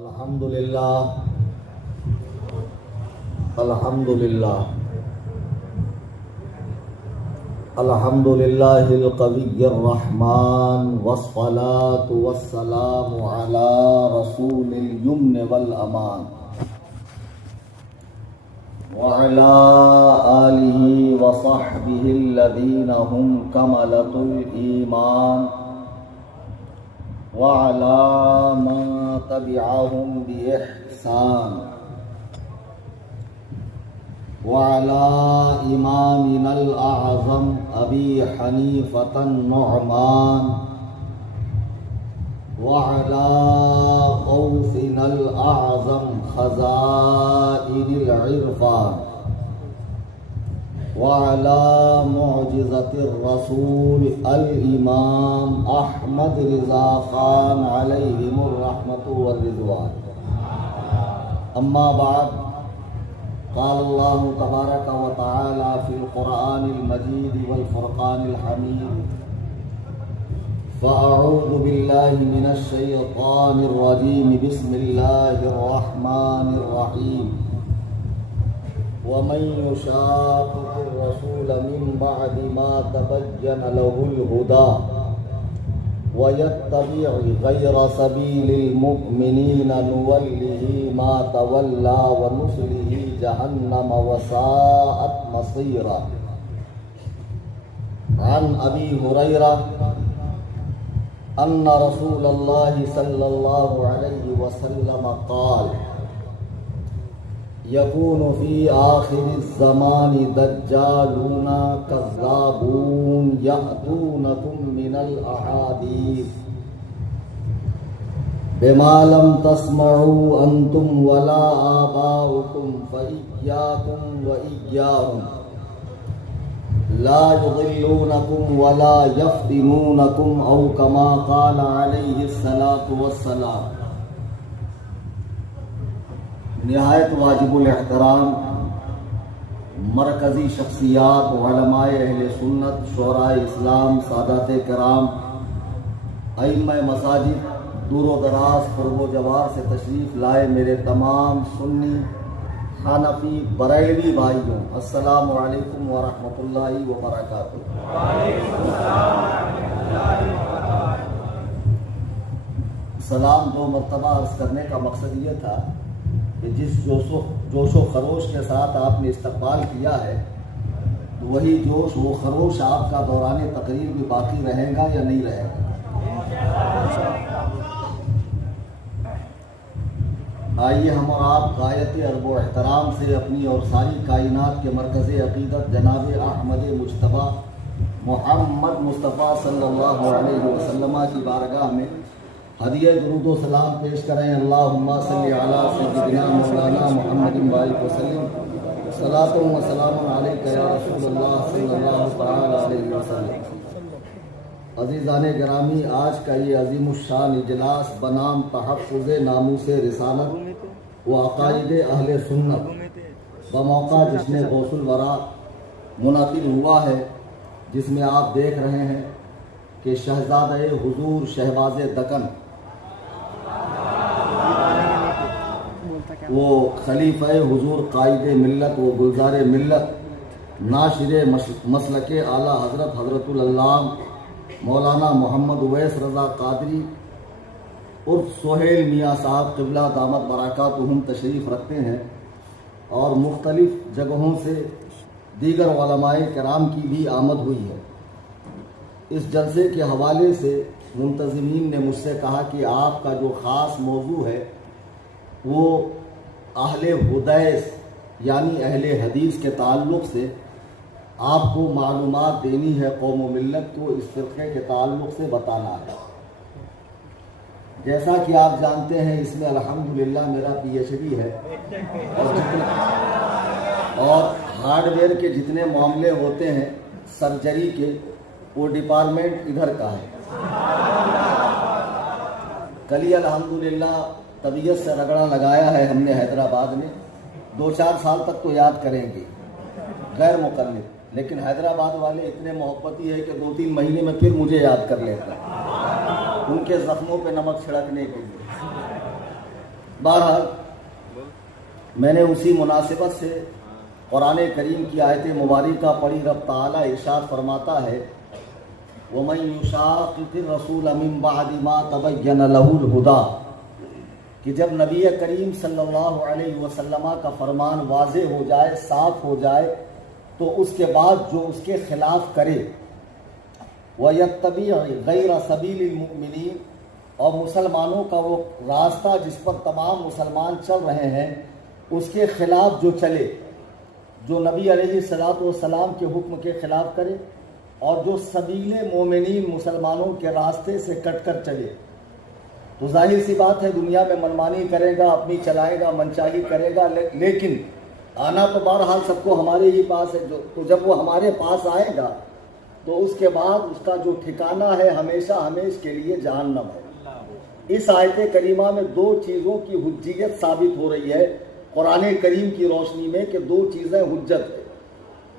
الحمدللہ الحمدللہ الحمدللہ القوی الرحمن والصلاة والسلام علی رسول الیمن والامان وعلى آلہ وصحبہ الذین هم کملۃ الایمان وعلى من تبعهم بإحسان وعلى إمامنا الأعظم أبي حنيفة النعمان وعلى غوثنا الأعظم خزائن العرفان وعلى معجزة الرسول الإمام أحمد رضا خان عليهم الرحمة والرضوان. أما بعد، قال الله تبارك وتعالى في القرآن المجيد والفرقان الحميد: فأعوذ بالله من الشيطان الرجيم بسم الله الرحمن الرحيم. ومن يشاقق الرسول من بعد ما تبين له الهدى ويتبع غير سبيل المؤمنين نوله ما تولى ونصله جهنم وساءت مصيرا. عن أبي هريرة أن رسول الله صلى الله عليه وسلم قال: يكون في آخر الزمان دجالون كذابون يأتونكم من الأحاديث بما لم تسمعوا أنتم ولا آباؤكم فإياكم وإياهم لا يضلونكم ولا يفتنونكم أو كما قال عليه الصلاة والسلام. نہایت واجب الاحترام مرکزی شخصیات، علماء اہل سنت، شعراء اسلام، سادات کرام، ائمہ مساجد، دور و دراز، قرب و جوار سے تشریف لائے میرے تمام سنی، حنفی، بریلوی بھائیوں، السلام علیکم ورحمۃ اللہ وبرکاتہ. سلام دو مرتبہ عرض کرنے کا مقصد یہ تھا کہ جس جوش و خروش کے ساتھ آپ نے استقبال کیا ہے، وہی جوش و خروش آپ کا دوران تقریر بھی باقی رہے گا یا نہیں رہے گا؟ آئیے ہم اور آپ غایت ادب و احترام سے اپنی اور ساری کائنات کے مرکز عقیدت جناب احمد مجتبیٰ محمد مصطفیٰ صلی اللہ علیہ وسلم کی بارگاہ میں ہدیہ درود و سلام پیش کریں. اللہم صلی علی سیدنا مولانا محمد وآلہ وسلم. صلاۃ و سلام علیک یا رسول اللہ صلی اللہ تعالی علیہ وسلم. عزیزان گرامی، آج کا یہ عظیم الشان اجلاس بنام تحفظ ناموس رسالت و عقائد اہل سنت بموقع جشن غوث الورا منعقد ہوا ہے، جس میں آپ دیکھ رہے ہیں کہ شہزادہ حضور شہباز دکن، وہ خلیفہ حضور قائد ملت و گلزار ملت، ناشر مسلک اعلیٰ حضرت العلام مولانا محمد اویس رضا قادری عرف سہیل میاں صاحب قبلہ دامت برکاتہم تشریف رکھتے ہیں، اور مختلف جگہوں سے دیگر علماء کرام کی بھی آمد ہوئی ہے. اس جلسے کے حوالے سے منتظمین نے مجھ سے کہا کہ آپ کا جو خاص موضوع ہے وہ اہل حدیث یعنی اہل حدیث کے تعلق سے آپ کو معلومات دینی ہے، قوم و ملت کو اس فرقے کے تعلق سے بتانا ہے. جیسا کہ آپ جانتے ہیں اس میں الحمدللہ میرا PhD ہے، اور ہارڈ ویئر کے جتنے معاملے ہوتے ہیں سرجری کے، وہ ڈپارٹمنٹ ادھر کا ہے. کل ہی الحمدللہ طبیعت سے رگڑا لگایا ہے ہم نے حیدرآباد میں. 2-4 سال تک تو یاد کریں گے غیر مقلد، لیکن حیدرآباد والے اتنے محبتی ہے کہ 2-3 مہینے میں پھر مجھے یاد کر لیتا ہے ان کے زخموں پہ نمک چھڑکنے کے لیے. بہرحال میں نے اسی مناسبت سے قرآن کریم کی آیت مبارکہ پڑھی. رب تعالیٰ ارشاد فرماتا ہے وَمَن يُشَاقِقِ الرَّسُولَ مِن بَعْدِ مَا تَبَيَّنَ لَهُ الْهُدَىٰ کہ جب نبی کریم صلی اللہ علیہ وسلم کا فرمان واضح ہو جائے، صاف ہو جائے، تو اس کے بعد جو اس کے خلاف کرے وَيَتَّبِعْ غَيْرَ سَبِيلِ الْمُؤْمِنِينَ اور مسلمانوں کا وہ راستہ جس پر تمام مسلمان چل رہے ہیں اس کے خلاف جو چلے، جو نبی علیہ السلام کے حکم کے خلاف کرے اور جو سبیل مومنین مسلمانوں کے راستے سے کٹ کر چلے، تو ظاہر سی بات ہے دنیا میں منمانی کرے گا، اپنی چلائے گا، منچاہی کرے گا، لیکن آنا تو بہرحال سب کو ہمارے ہی پاس ہے. تو جب وہ ہمارے پاس آئے گا تو اس کے بعد اس کا جو ٹھکانہ ہے ہمیشہ ہمیش کے لیے جہنم ہے. اس آیت کریمہ میں دو چیزوں کی حجیت ثابت ہو رہی ہے قرآن کریم کی روشنی میں کہ دو چیزیں حجت ہے.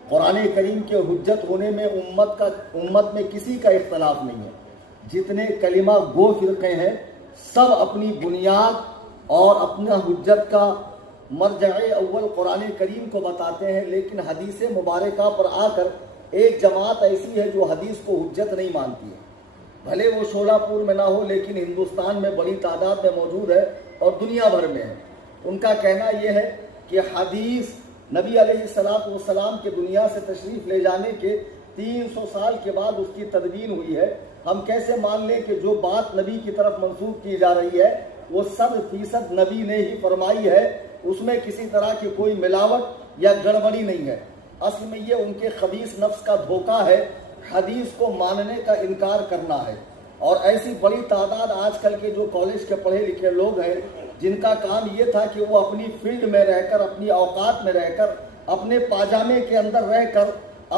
قرآن کریم کے حجت ہونے میں امت میں کسی کا اختلاف نہیں ہے. جتنے کلمہ گو فرقے ہیں سب اپنی بنیاد اور اپنا حجت کا مرجع اول قرآن کریم کو بتاتے ہیں، لیکن حدیث مبارکہ پر آ کر ایک جماعت ایسی ہے جو حدیث کو حجت نہیں مانتی ہے. بھلے وہ شولہ پور میں نہ ہو لیکن ہندوستان میں بڑی تعداد میں موجود ہے اور دنیا بھر میں ہے. ان کا کہنا یہ ہے کہ حدیث نبی علیہ السلام کے دنیا سے تشریف لے جانے کے 300 سال کے بعد اس کی تدوین ہوئی ہے. ہم کیسے مان لیں کہ جو بات نبی کی طرف منسوب کی جا رہی ہے وہ 100% نبی نے ہی فرمائی ہے، اس میں کسی طرح کی کوئی ملاوٹ یا گڑبڑی نہیں ہے. اصل میں یہ ان کے خبیث نفس کا دھوکہ ہے، حدیث کو ماننے کا انکار کرنا ہے. اور ایسی بڑی تعداد آج کل کے جو کالج کے پڑھے لکھے لوگ ہیں جن کا کام یہ تھا کہ وہ اپنی فیلڈ میں رہ کر، اپنی اوقات میں رہ کر، اپنے پاجامے کے اندر رہ کر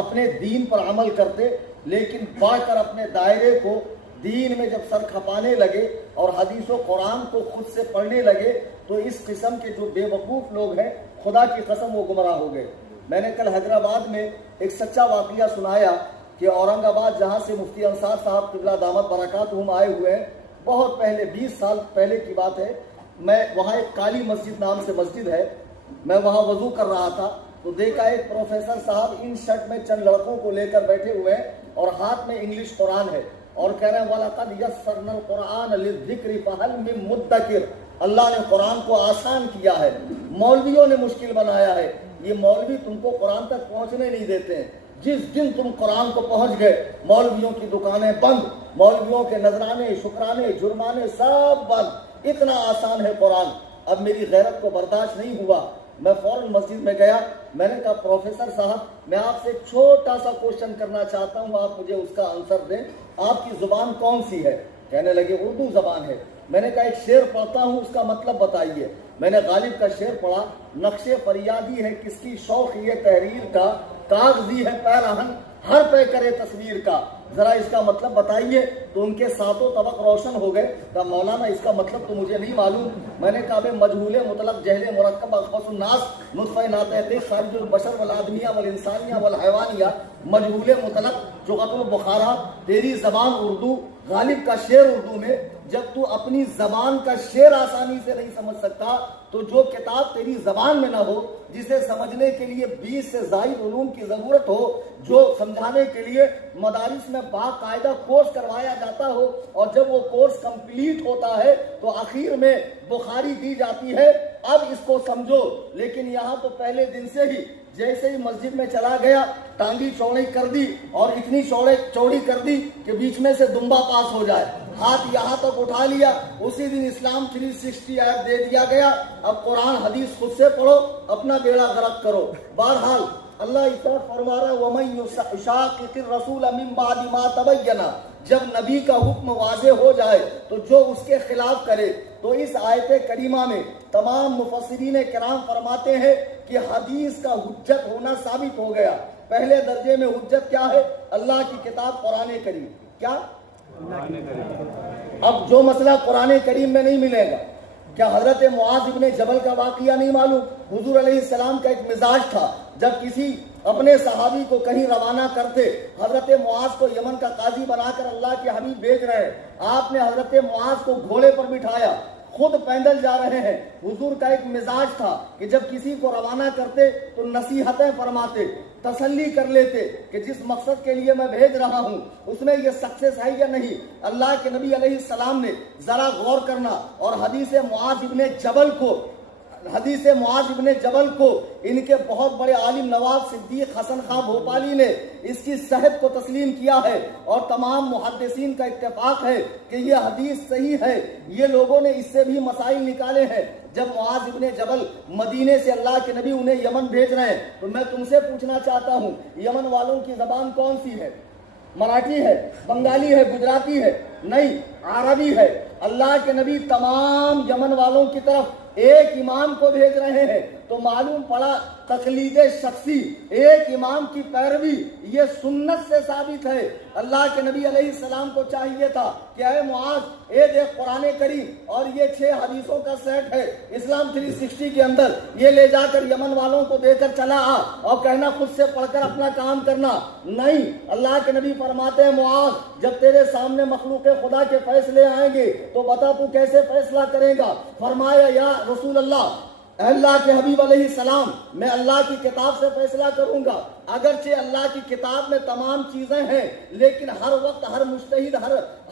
اپنے دین پر عمل کرتے، لیکن بڑھ کر اپنے دائرے کو دین میں جب سر کھپانے لگے اور حدیث و قرآن کو خود سے پڑھنے لگے تو اس قسم کے جو بے وقوف لوگ ہیں خدا کی قسم وہ گمراہ ہو گئے. میں نے کل حیدرآباد میں ایک سچا واقعہ سنایا کہ اورنگ آباد جہاں سے مفتی انصار صاحب قبلہ دامت برکاتہم آئے ہوئے ہیں، بہت پہلے 20 سال پہلے کی بات ہے. میں وہاں ایک کالی مسجد نام سے مسجد ہے، میں وہاں وضو کر رہا تھا تو دیکھا ایک پروفیسر صاحب ان شرٹ میں چند لڑکوں کو لے کر بیٹھے ہوئے ہیں اور ہاتھ میں انگلش قرآن ہے اور کہہ رہے ہیں وَلَقَدْ يَسَّرْنَا الْقُرْآنَ لِلذِّكْرِ فَهَلْ مِن مُدَّكِرٍ. اللہ نے قرآن کو آسان کیا ہے، مولویوں نے مشکل بنایا ہے. یہ مولوی تم کو قرآن تک پہنچنے نہیں دیتے ہیں. جس دن تم قرآن کو پہنچ گئے مولویوں کی دکانیں بند، مولویوں کے نذرانے، شکرانے، جرمانے سب بند. اتنا آسان ہے قرآن. اب میری غیرت کو برداشت نہیں ہوا، میں فوراً مسجد میں گیا. میں نے کہا پروفیسر صاحب میں آپ سے ایک چھوٹا سا کوشچن کرنا چاہتا ہوں، آپ مجھے اس کا آنسر دیں. آپ کی زبان کون سی ہے؟ کہنے لگے اردو زبان ہے. میں نے کہا ایک شعر پڑھتا ہوں اس کا مطلب بتائیے. میں نے غالب کا شعر پڑھا، نقش فریادی ہے کس کی شوق یہ تحریر کا، کاغذی ہے پیراہن ہر پہ کرے تصویر کا، ذرا اس کا مطلب بتائیے. تو ان کے ساتوں طبق روشن ہو گئے. کہا مولانا اس کا مطلب تو مجھے نہیں معلوم. میں نے کہا مجہول مطلق جہل مرکب اخبث الناس نطفہ ناتحقیق خارج البشر والآدمیہ والانسانیہ والحیوانیہ، مجہول مطلق جو قتل بخارا. تیری زبان اردو، غالب کا شعر اردو میں. جب تو اپنی زبان کا شعر آسانی سے نہیں سمجھ سکتا تو جو کتاب تیری زبان میں نہ ہو، جسے سمجھنے کے لیے 20 سے زائد علوم کی ضرورت ہو، جو سمجھانے کے لیے مدارس میں باقاعدہ کورس کروایا جاتا ہو، اور جب وہ کورس کمپلیٹ ہوتا ہے تو آخر میں بخاری دی جاتی ہے اب اس کو سمجھو. لیکن یہاں تو پہلے دن سے ہی جیسے ہی مسجد میں چلا گیا ٹانگی چوڑی کر دی اور اتنی چوڑی کر دی کہ بیچ میں سے دمبا پاس ہو جائے. ہاتھ یہاں تک اٹھا لیا. اسی دن اسلام 360 ایپ دے دیا گیا. اب قرآن حدیث خود سے پڑھو، اپنا بیڑا غرق کرو. بہرحال اللہ اتفاق فرما رہا ہے وَمَن يُشَاقِقِ الرَّسُولَ مِن بَعْدِ مَا تَبَيَّنَ. جب نبی کا حکم واضح ہو جائے تو جو اس کے خلاف کرے. تو اس آیت کریمہ میں تمام مفسرین کرام فرماتے ہیں کہ حدیث کا حجت ہونا ثابت ہو گیا. پہلے درجے میں حجت کیا ہے؟ اللہ کی کتاب قرآن کریم. کیا؟ اب جو مسئلہ قرآن کریم میں نہیں ملے گا، کیا حضرت معاذ ابن جبل کا واقعہ نہیں معلوم؟ حضور علیہ السلام کا ایک مزاج تھا، جب کسی اپنے صحابی کو کہیں روانہ کرتے، حضرت معاذ کو یمن کا قاضی بنا کر اللہ کے حبیب بھیج رہے، آپ نے حضرت معاذ کو گھوڑے پر بٹھایا، خود پیدل جا رہے ہیں. حضور کا ایک مزاج تھا کہ جب کسی کو روانہ کرتے تو نصیحتیں فرماتے, تسلی کر لیتے کہ جس مقصد کے لیے میں بھیج رہا ہوں اس میں یہ سکسیس ہے یا نہیں. اللہ کے نبی علیہ السلام نے ذرا غور کرنا اور حدیث معاذ ابن جبل کو ان کے بہت بڑے عالم نواب صدیق حسن خان بھوپالی نے اس کی صحت کو تسلیم کیا ہے, اور تمام محدثین کا اتفاق ہے کہ یہ حدیث صحیح ہے. یہ لوگوں نے اس سے بھی مسائل نکالے ہیں. جب معاذ ابن جبل مدینے سے اللہ کے نبی انہیں یمن بھیج رہے ہیں تو میں تم سے پوچھنا چاہتا ہوں, یمن والوں کی زبان کون سی ہے؟ مراٹھی ہے, بنگالی ہے, گجراتی ہے؟ نہیں, عربی ہے. اللہ کے نبی تمام یمن والوں کی طرف ایک امام کو بھیج رہے ہیں تو معلوم پڑا تقلید شخصی, ایک امام کی پیروی یہ سنت سے ثابت ہے. اللہ کے نبی علیہ السلام کو چاہیے تھا کہ اے معاذ, اے دیکھ قرآن کریم اور یہ 6 حدیثوں کا سیٹ ہے اسلام 360 کے اندر, یہ لے جا کر یمن والوں کو دے کر چلا آ اور کہنا خود سے پڑھ کر اپنا کام کرنا. نہیں, اللہ کے نبی فرماتے ہیں معاذ جب تیرے سامنے مخلوق خدا کے فیصلے آئیں گے تو بتا تو کیسے فیصلہ کرے گا. فرمایا یا رسول اللہ, اللہ کے حبیب علیہ السلام, میں اللہ کی کتاب سے فیصلہ کروں گا. اگرچہ اللہ کی کتاب میں تمام چیزیں ہیں لیکن ہر وقت ہر مجتہد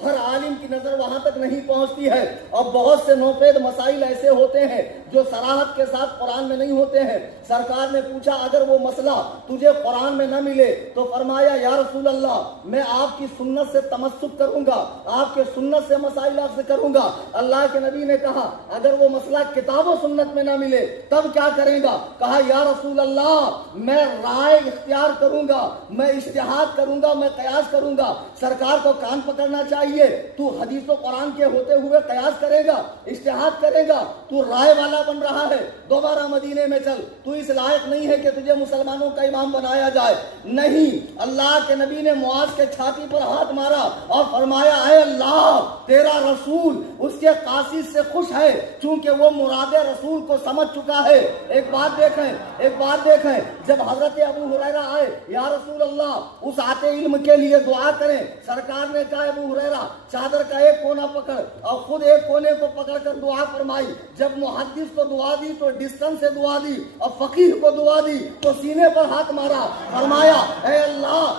ہر عالم کی نظر وہاں تک نہیں پہنچتی ہے, اور بہت سے نوپید مسائل ایسے ہوتے ہیں جو صراحت کے ساتھ قرآن میں نہیں ہوتے ہیں. سرکار نے پوچھا اگر وہ مسئلہ تجھے قرآن میں نہ ملے تو فرمایا یا رسول اللہ, میں آپ کی سنت سے تمسک کروں گا, آپ کے سنت سے مسائل اخذ کروں گا. اللہ کے نبی نے کہا اگر وہ مسئلہ کتاب و سنت میں نہ ملے تب کیا کرے گا؟ کہا یا رسول اللہ, میں رائے اختیار کروں گا, میں اجتہاد کروں گا, میں قیاس کروں گا. سرکار کو کان پکڑنا چاہیے. تو حدیث و قرآن کے ہوتے ہوئے قیاس کرے گا, اجتہاد کرے گا, تو رائے والا بن رہا ہے, دوبارہ مدینے میں چل, تو اس لائق نہیں ہے کہ تجھے مسلمانوں کا امام بنایا جائے. نہیں, اللہ کے نبی نے معاذ کے چھاتی پر ہاتھ مارا اور فرمایا اے اللہ, تیرا رسول اس کے قاصد سے خوش ہے چونکہ وہ مراد رسول کو سمجھ چکا ہے. ایک بات دیکھیں, جب حضرت ابو ہریرہ آئے, یا رسول اللہ اس آتے علم کے لیے دعا کریں. سرکار نے کہا ابو ہریرہ چادر کا ایک کونا پکڑ, اور خود ایک کونے کو پکڑ کر دعا فرمائی. جب محدث کو دعا دی تو ڈسٹنس سے دعا دی, اور فقیہ کو دعا دی تو سینے پر ہاتھ مارا. فرمایا اے اللہ,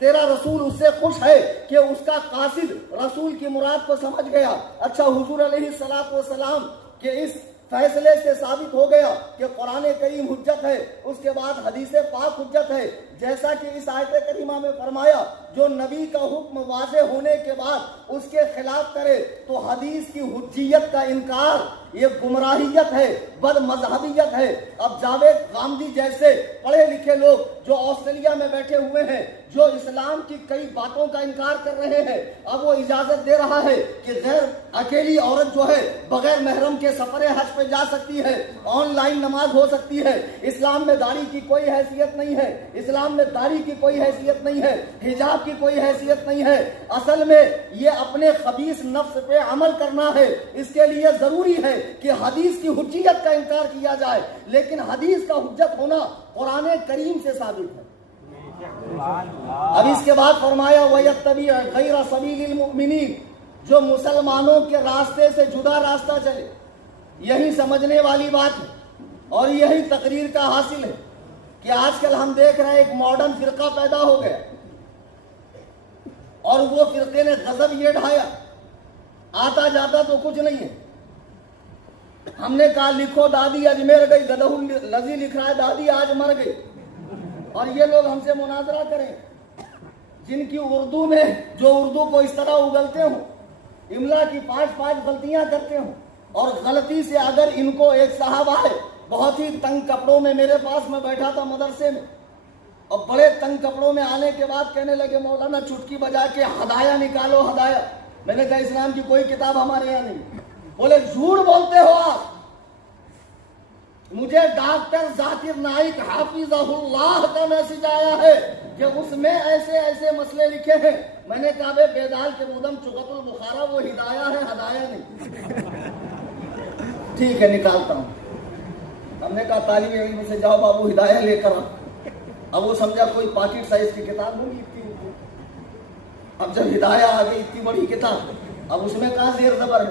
تیرا رسول اس سے خوش ہے کہ اس کا قاصد رسول کی مراد کو سمجھ گیا. اچھا, حضور علیہ السلام کے اس فیصلے سے ثابت ہو گیا کہ قرآن کریم حجت ہے, اس کے بعد حدیث پاک حجت ہے. جیسا کہ اس آیت کریمہ میں فرمایا جو نبی کا حکم واضح ہونے کے بعد اس کے خلاف کرے تو حدیث کی حجیت کا انکار یہ گمراہیت ہے, بد مذہبیت ہے. اب جاوید غامدی جیسے پڑھے لکھے لوگ جو آسٹریلیا میں بیٹھے ہوئے ہیں, جو اسلام کی کئی باتوں کا انکار کر رہے ہیں, اب وہ اجازت دے رہا ہے کہ غیر اکیلی عورت جو ہے بغیر محرم کے سفر حج پہ جا سکتی ہے, آن لائن نماز ہو سکتی ہے. اسلام میں داڑھی کی کوئی حیثیت نہیں ہے, اسلام میں داڑھی کی کوئی حیثیت نہیں ہے, حجاب کی کوئی حیثیت نہیں ہے. اصل میں یہ اپنے خبیث نفس پہ عمل کرنا ہے. اس کے لیے ضروری ہے کہ حدیث کی حجیت کا انکار کیا جائے, لیکن حدیث کا حجت ہونا قرآن کریم سے ثابت ہے. اب اس کے بعد فرمایا وَيَتَّبِعْ غَيْرَ سَبِيلِ الْمُؤْمِنِينَ, جو مسلمانوں کے راستے سے جدا راستہ چلے. یہی سمجھنے والی بات ہے اور یہی تقریر کا حاصل ہے کہ آج کل ہم دیکھ رہے ہیں ایک ماڈرن فرقہ پیدا ہو گیا, اور وہ فرقے نے غضب یہ ڈھایا, آتا جاتا تو کچھ نہیں ہے. ہم نے کہا لکھو دادی اجمیر گئی, گدہ لذی لکھ رہا ہے دادی آج مر گئی. اور یہ لوگ ہم سے مناظرہ کریں جن کی اردو میں جو اردو کو اس طرح اگلتے ہوں, املا کی 5 غلطیاں کرتے ہوں, اور غلطی سے اگر ان کو ایک صاحب آئے بہت ہی تنگ کپڑوں میں, میرے پاس میں بیٹھا تھا مدرسے میں, اور بڑے تنگ کپڑوں میں آنے کے بعد کہنے لگے مولانا چٹکی بجا کے ہدایا نکالو ہدایا. میں نے کہا اسلام کی کوئی کتاب ہمارے یہاں نہیں. بولے جھوٹ بولتے ہو آپ, مجھے ڈاکٹر ذاکر نائک حافظہ اللہ کا میسج آیا ہے کہ اس میں ایسے ایسے مسئلے لکھے ہیں. میں نے کہا بے بیدال کے مودم چغت البخارا وہ ہدایہ ہے, ہدایہ نہیں. ٹھیک ہے نکالتا ہوں. ہم نے کہا طالب علم سے جاؤ بابو ہدایہ لے کر. اب وہ سمجھا کوئی پاکٹ سائز کی کتاب ہوگی اتنی. اب جب ہدایہ آ گئی اتنی بڑی کتاب, اب اس میں کہاں زیر زبر ہے.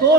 2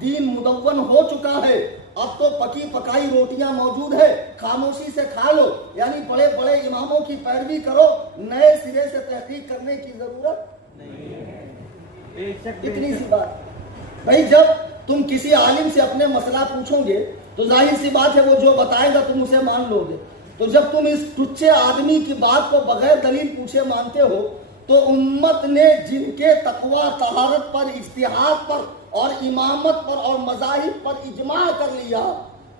دین مدون ہو چکا ہے، اب تو پکی پکائی روٹیاں موجود ہے، خاموشی سے کھا لو، یعنی بڑے بڑے اماموں کی پیروی کرو، نئے سرے سے تحقیق کرنے کی ضرورت نہیں۔ اتنی سی بات۔ بھائی جب تم کسی عالم سے اپنے مسئلہ پوچھو گے تو ظاہر سی بات ہے وہ جو بتائے گا تم اسے مان لو گے، تو جب تم اس ٹچے آدمی کی بات کو بغیر دلیل پوچھے مانتے ہو تو امت نے جن کے تقویٰ طہارت پر، اجتہاد پر اور امامت پر اور مذاہب پر اجماع کر لیا،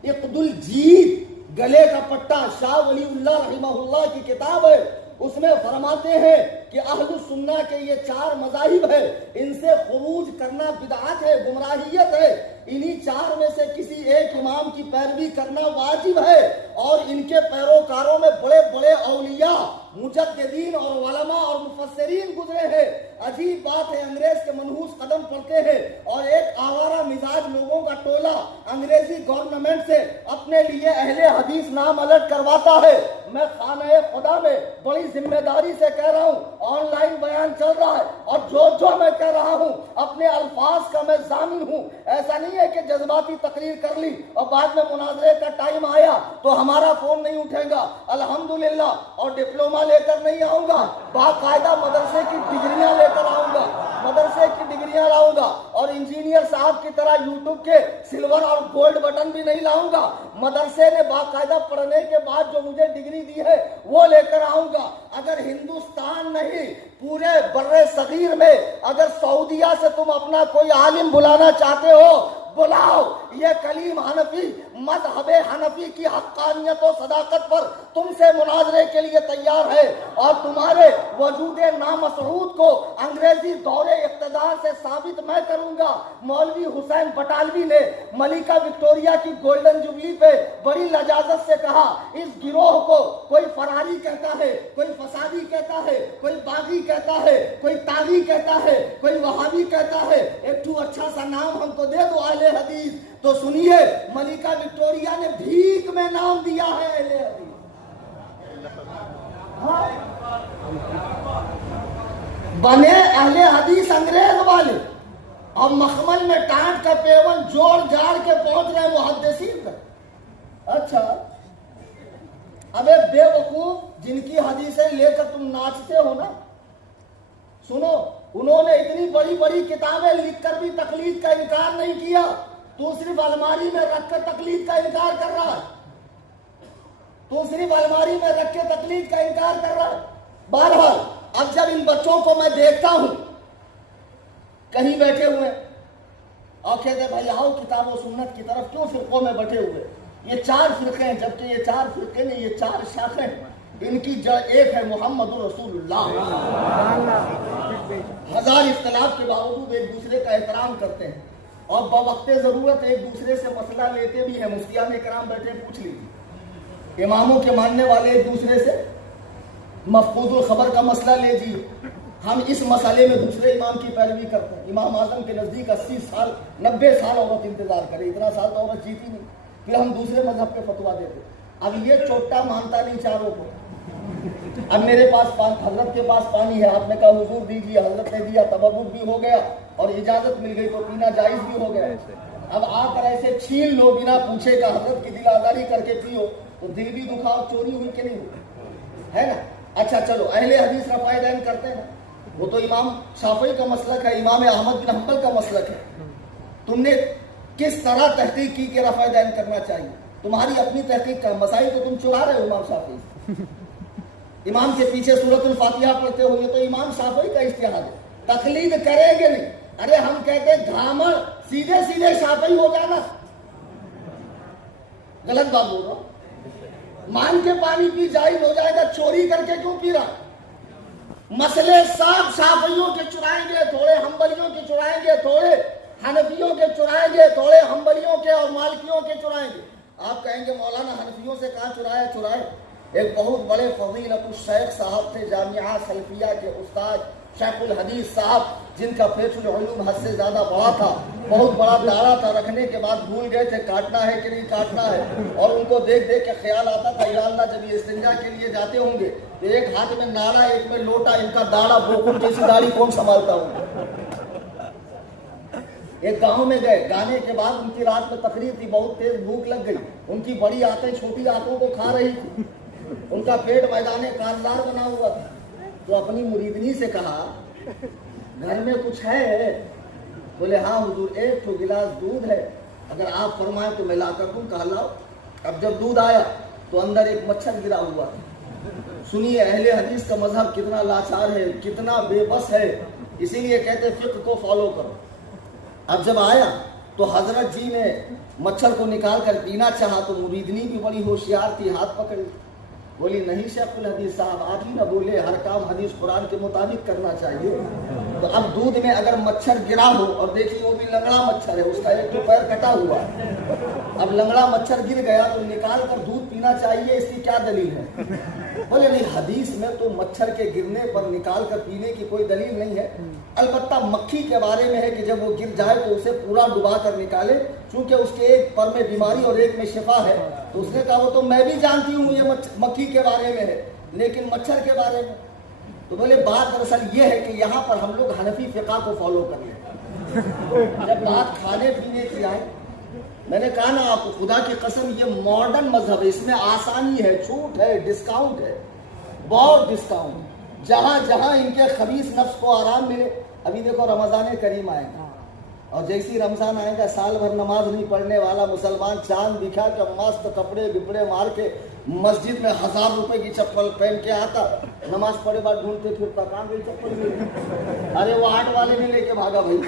عقد الجید گلے کا پٹا شاہ ولی اللہ رحمہ اللہ کی کتاب ہے، اس میں فرماتے ہیں کہ اہل السنہ کے یہ 4 مذاہب ہے، ان سے خروج کرنا بدعت ہے، گمراہیت ہے، انہی 4 میں سے کسی ایک امام کی پیروی کرنا واجب ہے، اور ان کے پیروکاروں میں بڑے بڑے اولیاء، مجددین اور علماء اور مفسرین گزرے ہیں۔ عجیب بات ہے، انگریز کے منحوس قدم پڑتے ہیں اور ایک آوارہ مزاج لوگوں کا ٹولہ انگریزی گورنمنٹ سے اپنے لیے اہل حدیث نام الٹ کرواتا ہے۔ میں خانہ خدا میں بڑی ذمہ داری سے کہہ رہا ہوں، آن لائن بیان چل رہا ہے اور جو میں کہہ رہا ہوں اپنے الفاظ کا میں ضامن ہوں، ایسا نہیں ہے کہ جذباتی تقریر کر لی اور بعد میں مناظرے کا ٹائم آیا تو ہمارا فون نہیں اٹھے گا، الحمدللہ، اور ڈپلومہ لے کر نہیں آؤں گا، باقاعدہ مدرسے کی ڈگریاں لے کر آؤں گا، مدرسے کی ڈگریاں لاؤں گا، اور انجینئر صاحب کی طرح یوٹیوب کے سلور اور گولڈ بٹن بھی نہیں لاؤں گا، مدرسے نے باقاعدہ پڑھنے کے بعد جو مجھے ڈگری دی ہے وہ لے کر آؤں گا۔ اگر ہندوستان نہیں پورے بر صغیر میں اگر سعودیہ سے تم اپنا کوئی عالم بلانا چاہتے ہو بلاؤ، یہ کلیم حنفی مذہب حنفی کی حقانیت و صداقت پر تم سے مناظرے کے لیے تیار ہے، اور تمہارے وجود نامسعود کو انگریزی دور اقتدار سے ثابت میں کروں گا۔ مولوی حسین بٹالوی نے ملکہ وکٹوریہ کی گولڈن جوبلی پہ بڑی لجاجت سے کہا، اس گروہ کو کوئی فراری کہتا ہے، کوئی فسادی کہتا ہے، کوئی باغی کہتا ہے، کوئی طاغی کہتا ہے، کوئی وہابی کہتا ہے، ایک تو اچھا سا نام ہم کو دے دو اہل حدیث۔ تو سنیے، ملکہ وکٹوریہ نے بھیک میں نام دیا ہے اہل حدیث۔ بنے اہل حدیث انگریز والے، اور مخمل میں ٹانٹ کا پیون جوڑ جاڑ کے پہنچ رہے محدثین تک۔ اچھا، اب ایک بے وقوف جن کی حدیثیں لے کر تم ناچتے ہو نا، سنو، انہوں نے اتنی بڑی بڑی کتابیں لکھ کر بھی تقلید کا انکار نہیں کیا، تو صرف الماری میں رکھ کر تقلید کا انکار کر رہا ہے، تو صرف الماری میں رکھ کے تقلید کا انکار کر رہا ہے۔ بہرحال اب جب ان بچوں کو میں دیکھتا ہوں کہیں بیٹھے ہوئے اور کہتے ہیں بھائی آؤ کتاب و سنت کی طرف، کیوں فرقوں میں بیٹھے ہوئے؟ یہ 4 فرقے ہیں، جبکہ یہ 4 فرقے نہیں، یہ 4 شاخیں، ان کی جڑ ایک ہے محمد رسول اللہ۔ ہزار اختلاف کے باوجود ایک دوسرے کا احترام کرتے ہیں، اور بوقت ضرورت ایک دوسرے سے مسئلہ لیتے بھی ہیں۔ مفتیان کرام بیٹھے پوچھ لیجیے، اماموں کے ماننے والے ایک دوسرے سے مفقود الخبر کا مسئلہ لے جیے، ہم اس مسئلے میں دوسرے امام کی پیروی کرتے ہیں۔ امام اعظم کے نزدیک 80 سال 90 سال عورت انتظار کرے، اتنا سال تو عورت جیتی نہیں، پھر ہم دوسرے مذہب پہ فتویٰ دیتے۔ اب یہ چوٹا مانتا نہیں چاروں کو۔ اب میرے پاس حضرت کے پاس پانی ہے، آپ نے کہا حضور دیجیے، حضرت نے دیا، تبرک بھی ہو گیا اور اجازت مل گئی تو پینا جائز بھی ہو گیا۔ اب آ کر ایسے چھین لو بنا پوچھے کا حضرت کی دل آزاری کر کے پیو تو دل بھی دکھا اور چوری ہوئی کہ نہیں ہوئی، ہے نا؟ اچھا چلو، اہل حدیث رفع دین کرتے ہیں، وہ تو امام شافعی کا مسلک ہے، امام احمد بن حنبل کا مسلک ہے۔ تم نے کس طرح تحقیق کی کہ رفع دین کرنا چاہیے؟ تمہاری اپنی تحقیق کا مسائل تو تم چرا رہے ہو امام شافعی۔ امام کے پیچھے سورۃ الفاتحہ پڑھتے ہو، یہ تو امام شافعی کا اجتہاد ہے، تقلید کریں گے نہیں۔ ارے ہم کہتے ہیں گھامر سیدھے سیدھے شافعی ہو جانا، غلط بات بول رہا ہوں۔ مان کے پانی پی جائز ہو جائے گا، چوری کر کے کیوں پی رہا؟ مسئلے صاف شافعیوں کے چرائیں گے تھوڑے، حنبلیوں کے چرائیں گے تھوڑے، حنفیوں کے چرائیں گے تھوڑے، حنبلیوں کے اور مالکیوں کے چرائیں گے۔ آپ کہیں گے مولانا حنفیوں سے کہاں چرائے؟ چرائے ایک بہت بڑے فضیلت الشیخ صاحب تھے، جامعہ سلفیہ کے استاد شیخ الحدیث صاحب، جن کا پیچ العلوم حد سے زیادہ بڑا تھا، بہت بڑا داڑا تھا، رکھنے کے بعد بھول گئے تھے کاٹنا ہے کہ نہیں کاٹنا ہے، اور ان کو دیکھ دیکھ کے خیال آتا تھا یا اللہ جب یہ استنجا کے لیے جاتے ہوں گے تو ایک ہاتھ میں نالا ایک میں لوٹا، ان کا داڑا بوکن جیسی داڑھی کون سنبھالتا ہوں؟ ایک گاؤں میں گئے، گانے کے بعد ان کی رات میں تقریر تھی، بہت تیز بھوک لگ گئی، ان کی بڑی آنتیں چھوٹی آنتوں کو کھا رہی تھی، ان کا پیٹ میدان کارزار بنا ہوا تھا۔ تو اپنی مریدنی سے کہا گھر میں کچھ ہے؟ بولے ہاں حضور، ایک تو گلاس دودھ ہے، اگر آپ فرمائیں تو میں لا کر دوں۔ کہا لاؤ۔ اب جب دودھ آیا تو اندر ایک مچھر گرا ہوا تھا۔ سنیے اہل حدیث کا مذہب کتنا لاچار ہے، کتنا بے بس ہے، اسی لیے کہتے فقہ کو فالو کرو۔ اب جب آیا تو حضرت جی نے مچھر کو نکال کر پینا چاہا تو مریدنی بھی بڑی ہوشیار تھی، ہاتھ پکڑ لی، بولی نہیں شیخ الحدیث صاحب، آپ ہی نہ بولے، ہر کام حدیث قرآن کے مطابق کرنا چاہیے۔ تو اب دودھ میں اگر مچھر گرا ہو، اور دیکھیے وہ بھی لنگڑا مچھر ہے، اس کا ایک تو پیر کٹا ہوا ہے، اب لنگڑا مچھر گر گیا تو نکال کر دودھ پینا چاہیے، اس کی کیا دلیل ہے؟ بولے نہیں، حدیث میں تو مچھر کے گرنے پر نکال کر پینے کی کوئی دلیل نہیں ہے، البتہ مکھی کے بارے میں ہے کہ جب وہ گر جائے تو اسے پورا ڈبا کر نکالے، چونکہ اس کے ایک پر میں بیماری اور ایک میں شفا ہے۔ تو اس نے کہا وہ تو میں بھی جانتی ہوں، یہ مکھی کے بارے میں ہے، لیکن مچھر کے بارے میں؟ تو بولے بات دراصل یہ ہے کہ یہاں پر ہم لوگ حنفی فقہ کو فالو کر لیں۔ جب بات کھانے پینے کی آئے، میں نے کہا نا آپ کو، خدا کی قسم یہ ماڈرن مذہب ہے، اس میں آسانی ہے، چھوٹ ہے، ڈسکاؤنٹ ہے، بہت ڈسکاؤنٹ، جہاں جہاں ان کے خبیث نفس کو آرام ملے۔ ابھی دیکھو رمضان کریم آئے گا، اور جیسی رمضان آئے گا، سال بھر نماز نہیں پڑھنے والا مسلمان چاند دکھا کے مست کپڑے بپڑے مار کے مسجد میں 1000 روپے کی چپل پہن کے آتا، نماز پڑھے بعد ڈھونڈتے پھرتا، کہاں گئی چپل میری؟ ارے وہ 8 والے نے لے کے بھاگا بھائی،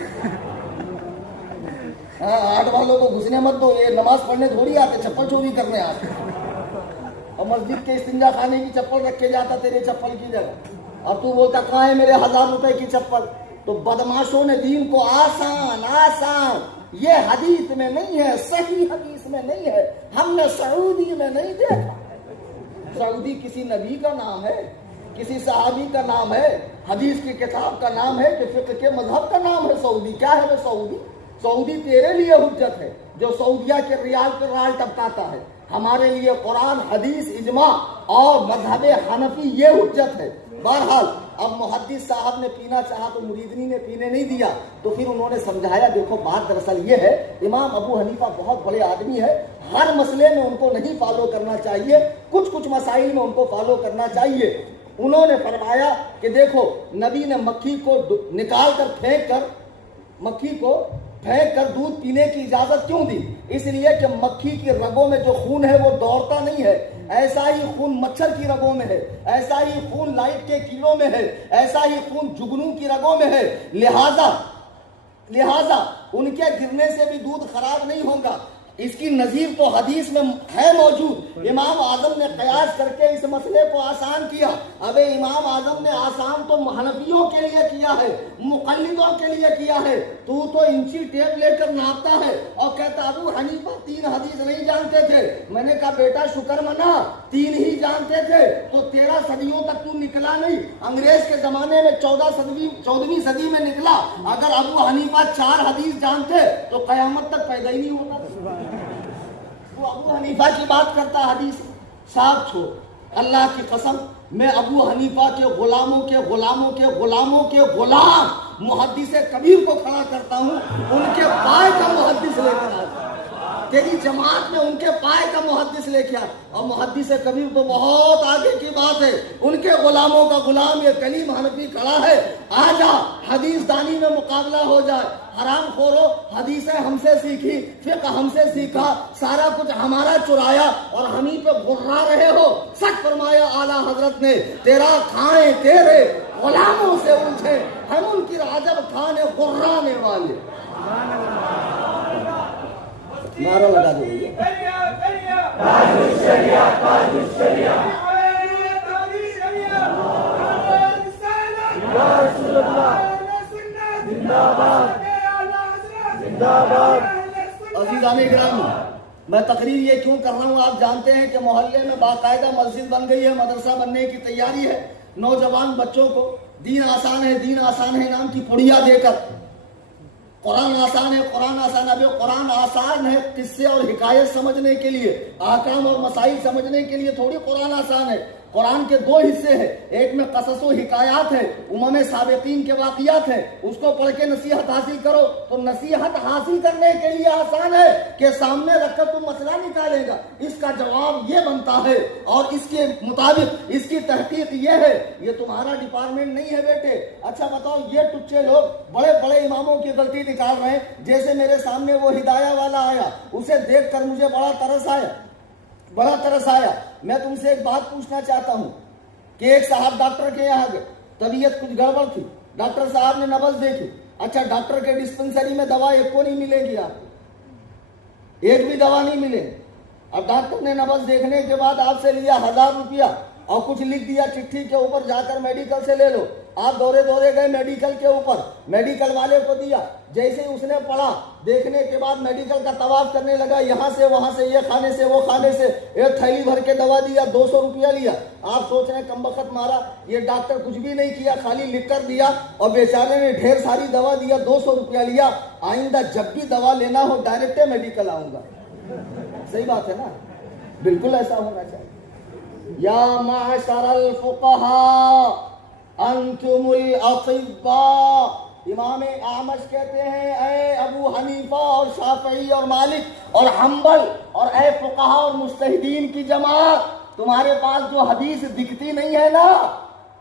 ہاں 8 والوں کو گھسنے مت دو، یہ نماز پڑھنے تھوڑی آتے، چپل چوری کرنے آتے، اور مسجد کے استنجا خانے کی چپل رکھ کے جاتا تیرے چپل کی جگہ، اور تو بولتا کہاں ہے میرے 1000 روپے کی چپل؟ تو بدماشوں نے دین کو آسان آسان، یہ حدیث میں نہیں ہے، صحیح حدیث میں نہیں ہے، ہم نے سعودی میں نہیں دیکھا۔ سعودی کسی نبی کا نام ہے، کسی صحابی کا نام ہے، حدیث کی کتاب کا نام ہے، کہ فقہ کے مذہب کا نام ہے سعودی؟ کیا ہے وہ سعودی؟ سعودی تیرے لیے حجت ہے جو سعودیہ کے ریال پر رال ٹپکاتا ہے، ہمارے لیے قرآن حدیث اجماع اور مذہب حنفی یہ حجت ہے۔ بہرحال اب محدث صاحب نے پینا چاہا تو مریدنی نے پینے نہیں دیا، تو پھر انہوں نے سمجھایا دیکھو بات دراصل یہ ہے، امام ابو حنیفہ بہت بڑے آدمی ہے، ہر مسئلے میں ان کو نہیں فالو کرنا چاہیے، کچھ کچھ مسائل میں ان کو فالو کرنا چاہیے۔ انہوں نے فرمایا کہ دیکھو نبی نے مکھی کو نکال کر پھینک کر دودھ پینے کی اجازت کیوں دی؟ اس لیے کہ مکھی کی رگوں میں جو خون ہے وہ دوڑتا نہیں ہے، ایسا ہی خون مچھر کی رگوں میں ہے، ایسا ہی خون لائٹ کے کیڑوں میں ہے، ایسا ہی خون جگنوں کی رگوں میں ہے، لہذا ان کے گرنے سے بھی دودھ خراب نہیں ہوگا۔ اس کی نظیر تو حدیث میں ہے موجود، امام اعظم نے قیاس کر کے اس مسئلے کو آسان کیا۔ اب امام اعظم نے آسان تو حنفیوں کے لیے کیا ہے، مقلدوں کے لیے کیا ہے، تو انچی ٹیپ لے کر ناپتا ہے اور کہتا ابو حنیفہ 3 حدیث نہیں جانتے تھے۔ میں نے کہا بیٹا شکر منا، 3 ہی جانتے تھے تو 13 صدیوں تک تو نکلا نہیں، انگریز کے زمانے میں 14ویں صدی میں نکلا۔ اگر ابو حنیفہ 4 حدیث جانتے تو قیامت تک پیدا ہی نہیں ہوتا۔ وہ ابو حنیفہ کی بات کرتا حدیث صاحب چھوڑ، اللہ کی قسم میں ابو حنیفہ کے غلاموں کے غلاموں کے غلاموں کے غلام محدث کبیر کو کھڑا کرتا ہوں، ان کے پائے کا محدث لے کر آتا ہوں، تیری جماعت میں ان کے پائے کا محدث لے کے آ، اور محدث کبیر تو بہت آگے کی بات ہے، ان کے غلاموں کا غلام یہ کلیم حنفی کھڑا ہے، آ جا حدیث دانی میں مقابلہ ہو جائے، حرام خورو حدیثیں ہم سے سیکھی، فقہ ہم سے سیکھا، سارا کچھ ہمارا چرایا اور ہم ہی پہ غرا رہے ہو۔ سچ فرمایا اعلیٰ حضرت نے، تیرا کھائیں تیرے غلاموں سے الجھے، ہم ان کی عجب کھانے غرانے والے۔ نعرہ لگا دو عزیزان گرامی، میں تقریر یہ کیوں کر رہا ہوں؟ آپ جانتے ہیں کہ محلے میں باقاعدہ مسجد بن گئی ہے، مدرسہ بننے کی تیاری ہے، نوجوان بچوں کو دین آسان ہے نام کی پڑیا دے کر، قرآن آسان ہے۔ اب قرآن آسان ہے قصے اور حکایت سمجھنے کے لیے، احکام اور مسائل سمجھنے کے لیے تھوڑی قرآن آسان ہے۔ قرآن کے دو حصے ہیں، ایک میں قصص و حکایات ہے، امم سابقین کے واقعات ہیں، اس کو پڑھ کے نصیحت حاصل کرو تو نصیحت حاصل کرنے کے لیے آسان ہے کہ سامنے رکھ کر تم مسئلہ نکالے گا، اس کا جواب یہ بنتا ہے اور اس کے مطابق اس کی تحقیق یہ ہے۔ یہ تمہارا ڈپارٹمنٹ نہیں ہے بیٹے۔ اچھا بتاؤ، یہ ٹچے لوگ بڑے بڑے اماموں کی غلطی نکال رہے ہیں۔ جیسے میرے سامنے وہ ہدایہ والا آیا، اسے دیکھ کر مجھے بڑا ترس آیا۔ میں تم سے ایک بات پوچھنا چاہتا ہوں کہ ایک صاحب ڈاکٹر کے یہاں گئے، طبیعت کچھ گڑبڑ تھی، ڈاکٹر صاحب نے نبض دیکھی۔ اچھا، ڈاکٹر کے ڈسپنسری میں دوا ایک کو نہیں ملے گی، آپ کو ایک بھی دوا نہیں ملے۔ اب ڈاکٹر نے نبض دیکھنے کے بعد آپ سے لیا 1000 روپیہ اور کچھ لکھ دیا چٹھی کے اوپر، جا کر میڈیکل سے لے لو۔ آپ دورے گئے میڈیکل کے اوپر، میڈیکل والے کو دیا۔ جیسے اس نے پڑھا، دیکھنے کے بعد میڈیکل کا طواف کرنے لگا، یہاں سے وہاں سے، یہ کھانے سے وہ کھانے سے، ایک تھیلی بھر کے دوا دیا، 200 روپیہ لیا۔ آپ سوچ رہے ہیں کمبخت مارا، یہ ڈاکٹر کچھ بھی نہیں کیا، خالی لکھ کر دیا اور بیچارے نے ڈھیر ساری دوا دیا، 200 روپیہ لیا۔ آئندہ جب بھی دوا لینا ہو ڈائریکٹ میڈیکل آؤں گا۔ صحیح بات ہے نا؟ بالکل ایسا ہونا چاہیے۔ یا معشر الفقہاء انتم الاطباء، امام اعمش کہتے ہیں اے ابو حنیفہ اور شافعی اور مالک اور حنبل اور اے فقہا اور مجتہدین کی جماعت، تمہارے پاس جو حدیث دکھتی نہیں ہے نا،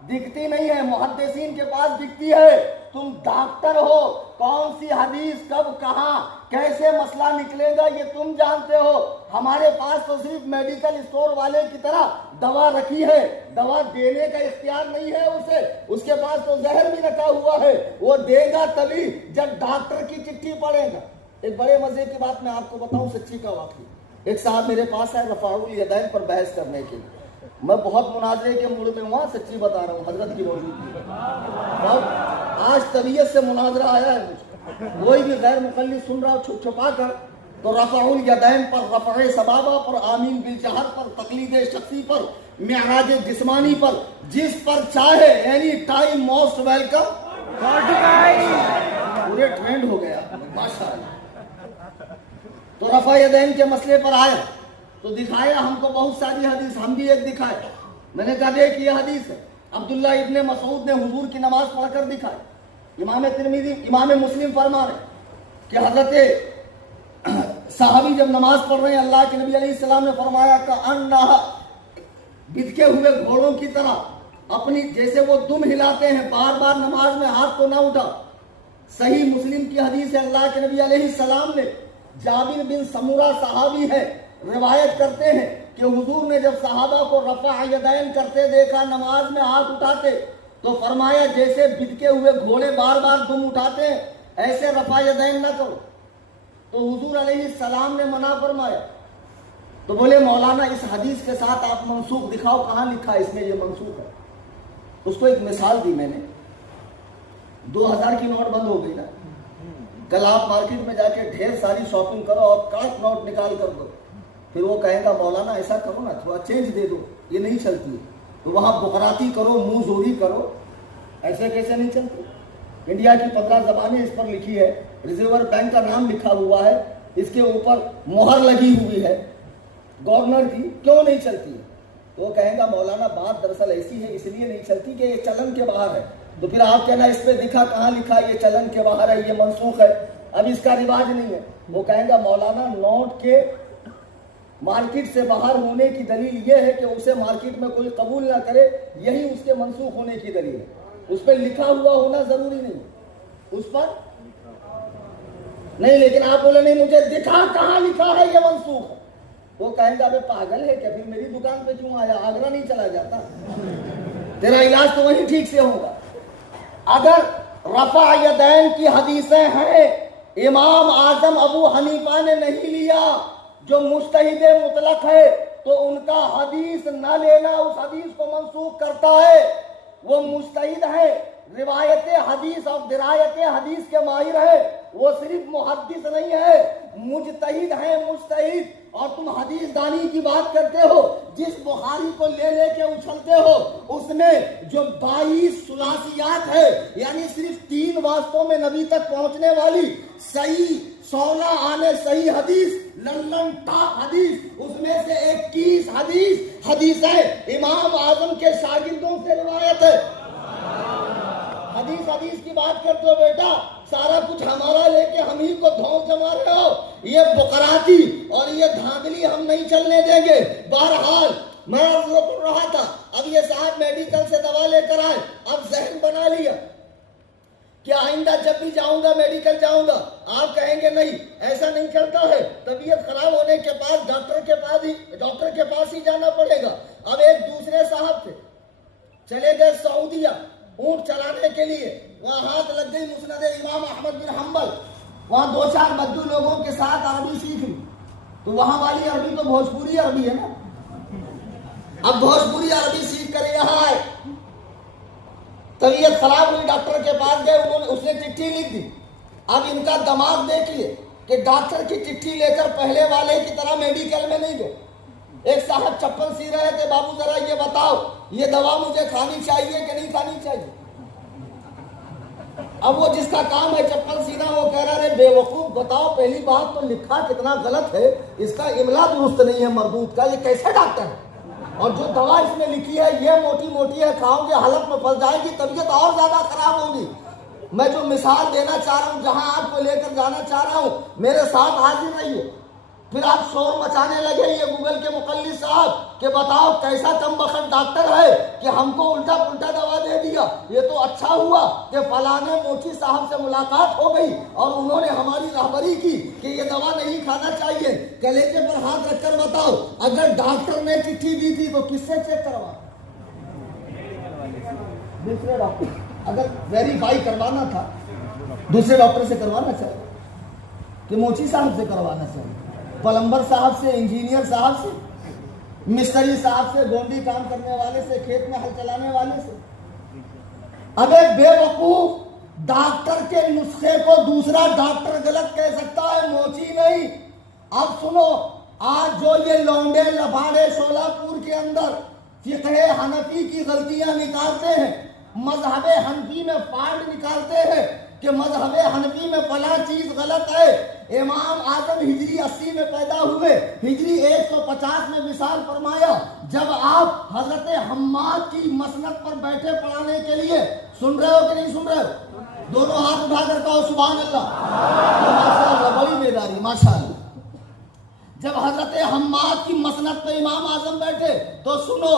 دکھتی نہیں ہے، محدثین کے پاس دکھتی ہے۔ تم ڈاکٹر ہو، کون سی حدیث کب کہاں کیسے مسئلہ نکلے گا یہ تم جانتے ہو۔ ہمارے پاس تو صرف میڈیکل اسٹور والے کی طرح دوا رکھی ہے، دوا دینے کا اختیار نہیں ہے اسے، اس کے پاس تو زہر بھی رکھا ہوا ہے، وہ دے گا تبھی جب ڈاکٹر کی چٹھی پڑھے گا۔ ایک بڑے مزے کی بات میں آپ کو بتاؤں، سچی کا واقعہ۔ ایک صاحب میرے پاس ہے رفع الیدین پر بحث کرنے کے لیے، میں بہت مناظرے کے موڈ میں ہوا، سچی بتا رہا ہوں، حضرت کی موجودگی اور آج طبیعت سے مناظرہ آیا ہے مجھے، کوئی بھی غیر مخلص سن رہا چھپ چھپا کر تو رفع الیدین پر، رفع سبابہ پر، آمین بالجہر پر، تقلید شخصی پر، معراج جسمانی پر، جس پر چاہے اینی ٹائم موسٹ ویلکم، پورے ٹرینڈ ہو گیا ماشاءاللہ۔ تو رفع یدین کے مسئلے پر آیا تو دکھایا ہم کو بہت ساری حدیث، ہم بھی ایک دکھائے۔ میں نے کہا دیکھ یہ حدیث ہے، عبداللہ ابن مسعود نے حضور کی نماز پڑھ کر دکھائی۔ امام ترمذی، امام مسلم فرما رہے کہ حضرت صحابی جب نماز پڑھ رہے ہیں، اللہ کے نبی علیہ السلام نے فرمایا کہ انہا، بتکے ہوئے گھوڑوں کی طرح اپنی جیسے وہ دم ہلاتے ہیں، بار بار نماز میں ہاتھ کو نہ اٹھا۔ صحیح مسلم کی حدیث ہے، اللہ کے نبی علیہ السلام نے، جابر بن سمورہ صحابی ہے، روایت کرتے ہیں کہ حضور نے جب صحابہ کو رفع یدین کرتے دیکھا، نماز میں ہاتھ اٹھاتے، تو فرمایا جیسے بتکے ہوئے گھوڑے بار بار دم اٹھاتے ہیں ایسے رفع یدین نہ کرو۔ تو حضور علیہ السلام نے منع فرمایا۔ تو بولے مولانا اس حدیث کے ساتھ آپ منسوخ دکھاؤ، کہاں لکھا اس میں یہ منسوخ ہے؟ اس کو ایک مثال دی میں نے، 2000 کی نوٹ بند ہو گئی نا، کل آپ مارکیٹ میں جا کے ڈھیر ساری شاپنگ کرو اور کاٹ نوٹ نکال کر دو، پھر وہ کہے گا مولانا ایسا کرو نا، تھوڑا چینج دے دو، یہ نہیں چلتی ہے۔ تو وہاں بکراتی کرو، منہ زوری کرو، ایسے کیسے نہیں چلتی؟ انڈیا کی 15 زبانیں اس پر لکھی ہے، ریزرو بینک کا نام لکھا ہوا ہے، اس کے اوپر مہر لگی ہوئی ہے گورنر کی، کیوں نہیں چلتی ہے؟ تو وہ کہے گا مولانا بات دراصل ایسی ہے، اس لیے نہیں چلتی کہ یہ چلن کے باہر ہے۔ تو پھر آپ کہنا اس پہ دکھا کہاں لکھا یہ چلن کے باہر ہے، یہ منسوخ ہے، اب اس کا رواج نہیں ہے۔ وہ کہیں گا مولانا نوٹ کے مارکیٹ سے باہر ہونے کی دلیل یہ ہے کہ اسے مارکیٹ میں کوئی قبول نہ کرے، یہی اس کے منسوخ ہونے کی دلیل ہے۔ اس پہ لکھا ہوا ہونا ضروری نہیں، اس پر نہیں، لیکن آپ بولے نہیں مجھے دکھا کہاں لکھا ہے یہ منسوخ ہے۔ وہ کہیں گا بے پاگل ہے کیا، پھر میری دکان پہ کیوں آیا، آگرہ نہیں چلا جاتا؟ تیرا علاج تو وہیں ٹھیک سے ہوگا۔ اگر رفع یدین کی حدیثیں ہیں، امام اعظم ابو حنیفہ نے نہیں لیا جو مجتہد مطلق ہے، تو ان کا حدیث نہ لینا اس حدیث کو منسوخ کرتا ہے۔ وہ مجتہد ہے، روایت حدیث اور درایت حدیث کے ماہر ہے، وہ صرف محدث نہیں ہے، مجتہد ہے، مجتہد۔ اور تم حدیث دانی کی بات کرتے ہو، جس بخاری کو لے لے کے اچھلتے ہو، اس میں جو 22 ثلاثیات ہے، یعنی صرف 3 واسطوں میں نبی تک پہنچنے والی صحیح 16 آنے صحیح حدیث، لندن ٹاپ حدیث، اس میں سے 21 حدیث حدیثیں امام اعظم کے شاگردوں سے روایت ہے. حدیث کی بات کرتے ہو بیٹا، سارا کچھ ہمارا لے کے ہم ہی کو دھونس جما رہے ہو. یہ بقراتی اور یہ دھاندلی ہم نہیں چلنے دیں گے. بہرحال میں عرض کر رہا تھا، اب یہ صاحب میڈیکل سے دوا لے کر آئے، اب ذہن بنا لیا کہ آئندہ جب بھی جاؤں گا میڈیکل جاؤں گا، آپ کہیں گے نہیں ایسا نہیں چلتا ہے، طبیعت خراب ہونے کے بعد ڈاکٹر کے پاس ہی جانا پڑے گا. اب ایک دوسرے صاحب تھے، چلے گئے سعودیہ اونٹ چلانے کے لیے، وہاں ہاتھ لگ گئی مسند امام احمد بن حنبل، وہاں 2-4 بدو لوگوں کے ساتھ عربی سیکھ لی. تو وہاں والی عربی تو بھوجپوری عربی ہے نا، اب بھوجپوری عربی سیکھ کر یہاں آئے، طبیعت خراب ہوئی، ڈاکٹر کے پاس گئے، اس نے چٹھی لکھ دی. اب ان کا دماغ دیکھیے کہ ڈاکٹر کی چٹھی لے کر پہلے والے کی طرح میڈیکل میں نہیں گئے. ایک صاحب چپل سی رہے تھے، بابو ذرا یہ بتاؤ یہ دوا مجھے کھانی چاہیے کہ نہیں کھانی چاہیے. اب وہ جس کا کام ہے چپل سینا، وہ کہہ رہا ہے بے وقوف بتاؤ، پہلی بات تو لکھا کتنا غلط ہے، اس کا املا درست نہیں ہے مردود کا، یہ کیسے ڈاکٹر ہے؟ اور جو دوا اس میں لکھی ہے یہ موٹی موٹی ہے، کھاؤ گے حلق میں پھنس جائے گی، طبیعت اور زیادہ خراب ہوگی. میں جو مثال دینا چاہ رہا ہوں، جہاں آپ کو لے کر جانا چاہ رہا ہوں، میرے ساتھ حاضر رہیے. پھر آپ شور مچانے لگے یہ گوگل کے مقلد صاحب کہ بتاؤ کیسا کم بخت ڈاکٹر ہے کہ ہم کو الٹا پلٹا دوا دے دیا. یہ تو اچھا ہوا کہ فلانے موچی صاحب سے ملاقات ہو گئی اور انہوں نے ہماری رہبری کی کہ یہ دوا نہیں کھانا چاہیے. کلیجے پر ہاتھ رکھ کر بتاؤ، اگر ڈاکٹر نے چٹھی دی تھی تو کس سے چیک کروا؟ دوسرے ڈاکٹر. اگر ویریفائی کروانا تھا دوسرے ڈاکٹر سے کروانا چاہیے کہ موچی صاحب سے کروانا چاہیے، پلمبر صاحب سے، انجینئر صاحب سے، مستری صاحب سے، گونڈی کام کرنے والے سے، کھیت میں ہل چلانے والے سے. اب ایک بے وقوف ڈاکٹر کے نسخے کو دوسرا ڈاکٹر غلط کہہ سکتا ہے، موچی نہیں. اب سنو، آج جو یہ لونڈے لباڑے شولہ پور کے اندر فقہ حنفی کی غلطیاں نکالتے ہیں، مذہب حنفی میں فالٹ نکالتے ہیں کہ مذہب حنفی میں فلاں چیز غلط ہے. امام اعظم ہجری 80 میں پیدا ہوئے، ہجری 150 میں وصال فرمایا. جب آپ حضرت حماد کی مسند پر بیٹھے پڑھانے کے لیے، سن رہے ہو کہ نہیں سن رہے ہو؟ دونوں ہاتھ اٹھا کر کہو سبحان اللہ. ماشاءاللہ، بڑی بیداری، ماشاءاللہ. جب حضرت حماد کی مسند پہ امام اعظم بیٹھے تو سنو،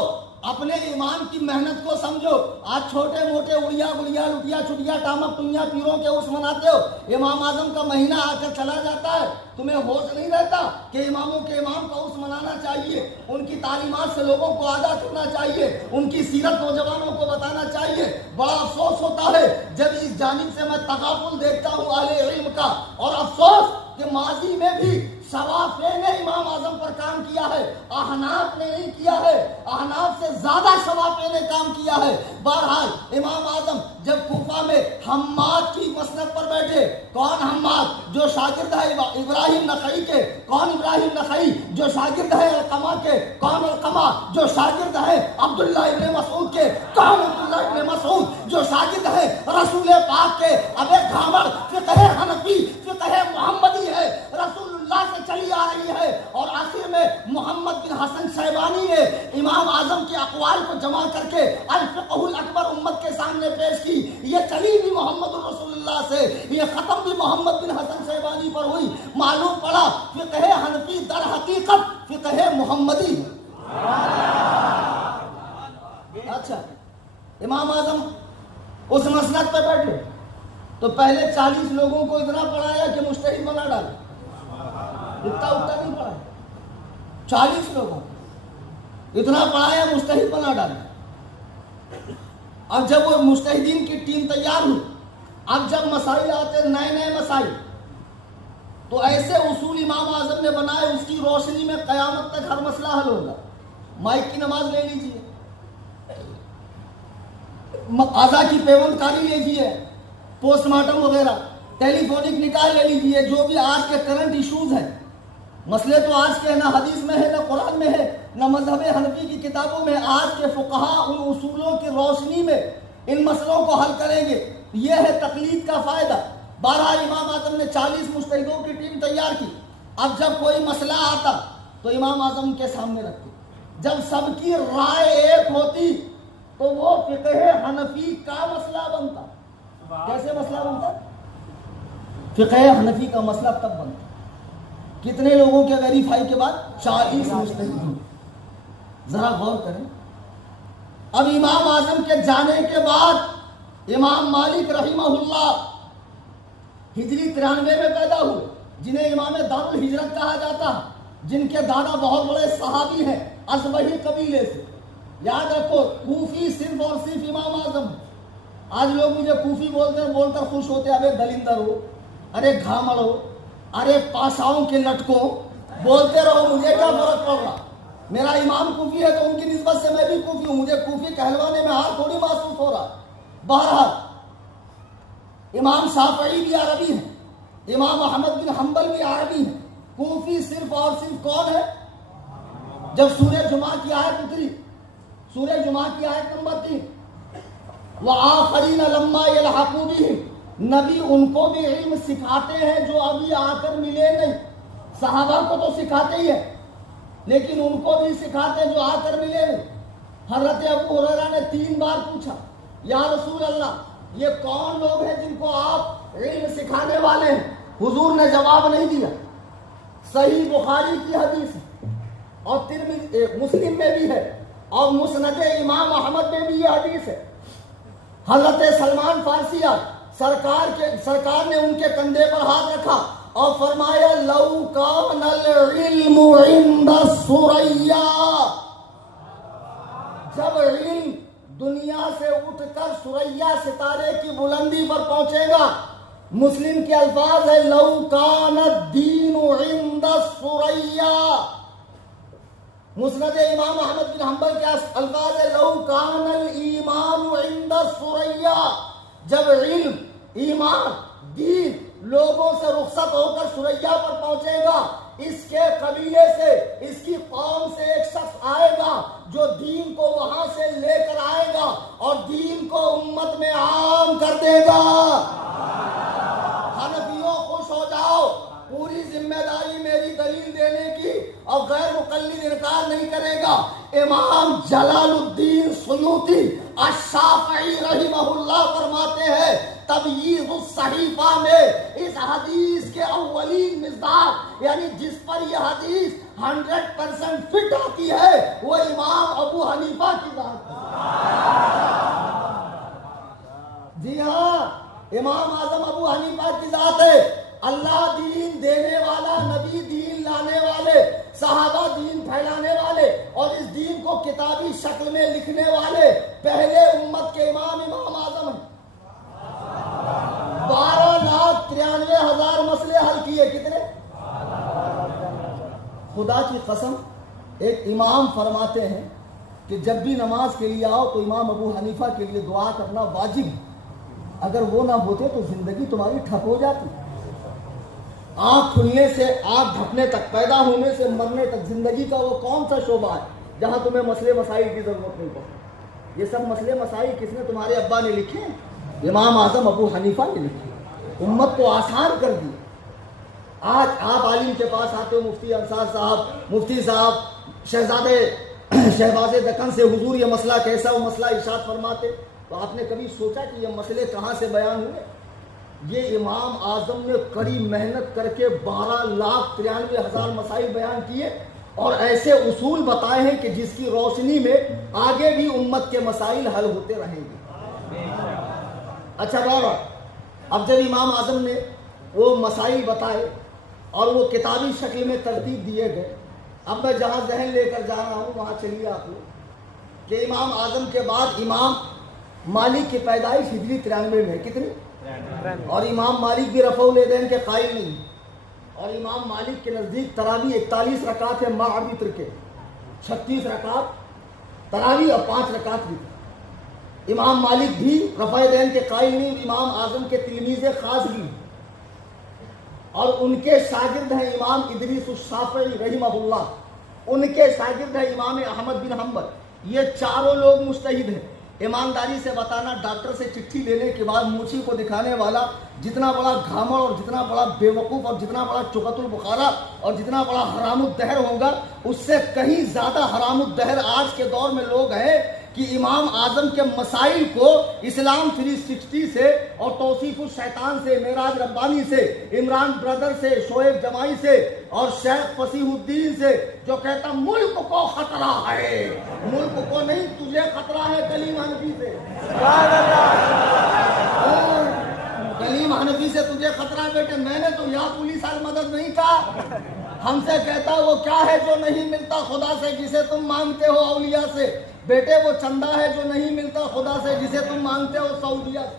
اپنے ایمان کی محنت کو سمجھو. آج چھوٹے موٹے اڑیا گڑیا لٹیا چھٹیا ٹامک ٹنیا پیروں کے اس مناتے ہو، امام اعظم کا مہینہ آ کر چلا جاتا ہے، تمہیں ہوش نہیں رہتا کہ اماموں کے امام کا اس منانا چاہیے، ان کی تعلیمات سے لوگوں کو آگاہ کرنا چاہیے، ان کی سیرت نوجوانوں کو بتانا چاہیے. بڑا افسوس ہوتا ہے جب اس جانب سے میں تغافل دیکھتا ہوں اہل علم کا، اور افسوس کہ ماضی میں بھی شوافی نے امام اعظم پر کام کیا ہے، احناف نے نہیں کیا ہے، احناف سے زیادہ شوافی نے کام کیا ہے. بہرحال امام اعظم جب کوفہ میں حماد کی مسند پر بیٹھے، کون حماد؟ جو شاگرد ہے ابراہیم نخعی کے. کون ابراہیم نخعی؟ جو شاگرد ہے علقمہ کے. کون علقمہ؟ جو شاگرد ہے عبداللہ ابن مسعود کے. کون عبداللہ ابن مسعود؟ جو شاگرد ہے رسول پاک کے. اب ایک گھامڑ فقہ حنفی فقہ محمدی ہے، رسول اللہ سے چلی آ رہی ہے، اور آخر میں محمد بن حسن شیبانی نے امام اعظم کے اقوال کو جمع کر کے الفقہ الاکبر امت کے سامنے پیش کی. یہ چلی بھی محمد رسول اللہ سے، یہ ختم بھی محمد بن حسن شیبانی پر ہوئی. معلوم پڑا فقہ حنفی در حقیقت فقہ محمدی. اچھا، امام اعظم اس مسند پہ بیٹھے تو پہلے 40 لوگوں کو اتنا پڑھایا کہ مجتہد بنا ڈالا. اتنا نہیں پڑھایا، 40 لوگوں اتنا پڑھایا مجتہد بنا ڈالا. اب جب وہ مجتہدین کی ٹیم تیار ہوئی، اب جب مسائل آتے نئے مسائل، تو ایسے اصول امام اعظم نے بنائے، اس کی روشنی میں قیامت تک ہر مسئلہ حل ہوگا. مائک کی نماز لے لیجیے، اعضاء کی پیوند کاری لیجیے، پوسٹ مارٹم وغیرہ، ٹیلی فونک نکاح لے لیجیے، جو بھی آج کے کرنٹ ایشوز ہیں. مسئلے تو آج کے نہ حدیث میں ہے، نہ قرآن میں ہے، نہ مذہب حنفی کی کتابوں میں. آج کے فقہا ان اصولوں کی روشنی میں ان مسئلوں کو حل کریں گے. یہ ہے تقلید کا فائدہ. بہرحال امام اعظم نے 40 مجتہدوں کی ٹیم تیار کی. اب جب کوئی مسئلہ آتا تو امام اعظم کے سامنے رکھتے جب سب کی رائے ایک ہوتی تو وہ فقہ حنفی کا مسئلہ بنتا. کیسے مسئلہ بنتا؟ فقہ حنفی کا مسئلہ تب بنتا. کتنے لوگوں کے ویریفائی کے بعد؟ 40 مجتہدین. ذرا غور کریں. اب امام اعظم کے جانے کے بعد امام مالک رحمہ اللہ ہجری 93 میں پیدا ہوئے، جنہیں امام دارالہجرت کہا جاتا ہے، جن کے دادا بہت بڑے صحابی ہیں ازبہی قبیلے سے. یاد رکھو کوفی صرف اور صرف امام اعظم. آج لوگ مجھے کوفی بول کر خوش ہوتے ہیں. ابے دلندر ہو، ارے گھامڑ ہو، ارے پاشاؤں کے لٹکوں، بولتے رہو، مجھے کیا فرق پڑ رہا. میرا امام کوفی ہے تو ان کی نسبت سے میں بھی کوفی ہوں، مجھے کوفی کہلوانے میں ہار تھوڑی محسوس ہو رہا. بہرحال امام شافعی بھی عربی ہیں، امام احمد بن حنبل بھی عربی ہیں. کوفی صرف اور صرف کون ہے؟ جب سورہ جمعہ کی آیت اتری، سورہ جمعہ کی آیت نمبر 3، وَآخَرِينَ لَمَّا يَلْحَقُوا بِهِمْ، نبی ان کو بھی علم سکھاتے ہیں جو ابھی آ کر ملے نہیں. صحابہ کو تو سکھاتے ہی ہیں لیکن ان کو بھی سکھاتے ہیں جو آ کر ملے نہیں. حضرت ابو ہریرہ نے 3 بار پوچھا، یا رسول اللہ یہ کون لوگ ہیں جن کو آپ علم سکھانے والے ہیں؟ حضور نے جواب نہیں دیا. صحیح بخاری کی حدیث ہے اور مسلم میں بھی ہے اور مسند امام احمد میں بھی یہ حدیث ہے. حضرت سلمان فارسی سرکار نے ان کے کندھے پر ہاتھ رکھا اور فرمایا لو کان العلم عند الثریا، جب علم دنیا سے اٹھ کر ثریا ستارے کی بلندی پر پہنچے گا. مسلم کے الفاظ ہے لو کان الدین عند الثریا. مسند امام احمد بن حنبل کے الفاظ ہے لو کان الایمان عند الثریا، جب علم، ایمان، دین لوگوں سے رخصت ہو کر ثریا پر پہنچے گا، اس کے قبیلے سے، اس کی قوم سے ایک شخص آئے گا جو دین کو وہاں سے لے کر آئے گا اور دین کو امت میں عام کر دے گا. حنفیوں خوش ہو جاؤ، پوری ذمہ داری میری دلیل دینے کی اور غیر مقلد انکار نہیں کرے گا. امام جلال الدین سیوطی الشافعی رحمہ اللہ فرماتے ہیں تبییض الصحیفہ میں اس حدیث کے اولین مصداق، یعنی جس پر یہ حدیث 100% فٹ آتی ہے، وہ امام ابو حنیفہ کی ذات ہے. جی ہاں، امام اعظم ابو حنیفہ کی ذات ہے. اللہ دین دینے والا، نبی دین لانے والے، صحابہ دین پھیلانے والے اور اس دین کو کتابی شکل میں لکھنے والے پہلے امت کے امام اعظم ہیں. 12,93,000 مسئلے حل کیے. کتنے؟ خدا کی قسم، ایک امام فرماتے ہیں کہ جب بھی نماز کے لیے آؤ تو امام ابو حنیفہ کے لیے دعا کرنا واجب ہے. اگر وہ نہ ہوتے تو زندگی تمہاری ٹھپ ہو جاتی. آنکھ کھلنے سے آنکھ ڈھکنے تک، پیدا ہونے سے مرنے تک زندگی کا وہ کون سا شعبہ ہے جہاں تمہیں مسئلے مسائل کی ضرورت نہیں پڑتی؟ یہ سب مسئلے مسائل کس نے؟ تمہارے ابا نے لکھے ہیں، امام اعظم ابو حنیفہ نے لکھے. امت کو آسان کر دی. آج آپ عالم کے پاس آتے ہو، مفتی انصار صاحب، مفتی صاحب شہزادے شہباز دکن سے حضور یہ مسئلہ کیسا، وہ مسئلہ ارشاد فرماتے. تو آپ نے کبھی سوچا کہ یہ مسئلے کہاں سے بیان ہوئے؟ یہ امام اعظم نے کڑی محنت کر کے 12,93,000 مسائل بیان کیے اور ایسے اصول بتائے ہیں کہ جس کی روشنی میں آگے بھی امت کے مسائل حل ہوتے رہیں گے. اچھا بابا، اب جب امام اعظم نے وہ مسائل بتائے اور وہ کتابی شکل میں ترتیب دیے گئے، اب میں جہاں ذہن لے کر جا رہا ہوں وہاں چلیے آپ لوگ کہ امام اعظم کے بعد امام مالک کی پیدائش ہجری 93 میں. کتنی؟ اور امام مالک بھی رفع الیدین کے قائل نہیں. اور امام مالک کے نزدیک تراویح 41 رکعت ہے مع وتر کے، 36 رکعت تراویح اور 5 رکعت وتر. امام مالک بھی رفع الیدین کے قائل نہیں، امام اعظم کے تلمیذ خاص بھی، اور ان کے شاگرد ہیں امام ادریس الشافعی رحمہ اللہ، ان کے شاگرد ہیں امام احمد بن حنبل. یہ چاروں لوگ مجتہد ہیں. ایمانداری سے بتانا، ڈاکٹر سے چٹھی لینے کے بعد موچی کو دکھانے والا جتنا بڑا گھامڑ اور جتنا بڑا بیوقوف اور جتنا بڑا چغت البخارا اور جتنا بڑا حرام الدہر ہوگا، اس سے کہیں زیادہ حرام الدہر آج کے دور میں لوگ ہیں کہ امام اعظم کے مسائل کو اسلام 360 سے اور توصیف الشیطان سے، معراج ربانی سے، عمران بردر سے، شعیب جمائی سے اور شیخ فصیح الدین سے، جو کہتا ملک کو خطرہ ہے، ملک کو نہیں تجھے خطرہ ہے کلیم حنفی سے، کلیم حنفی سے تجھے خطرہ ہے بیٹے۔ میں نے تو یا پولیس المدد نہیں کہا، ہم سے کہتا وہ کیا ہے جو نہیں ملتا خدا سے جسے تم مانگتے ہو اولیاء سے، بیٹے وہ چندہ ہے جو نہیں ملتا خدا سے جسے تم مانگتے ہو سعودیہ سے۔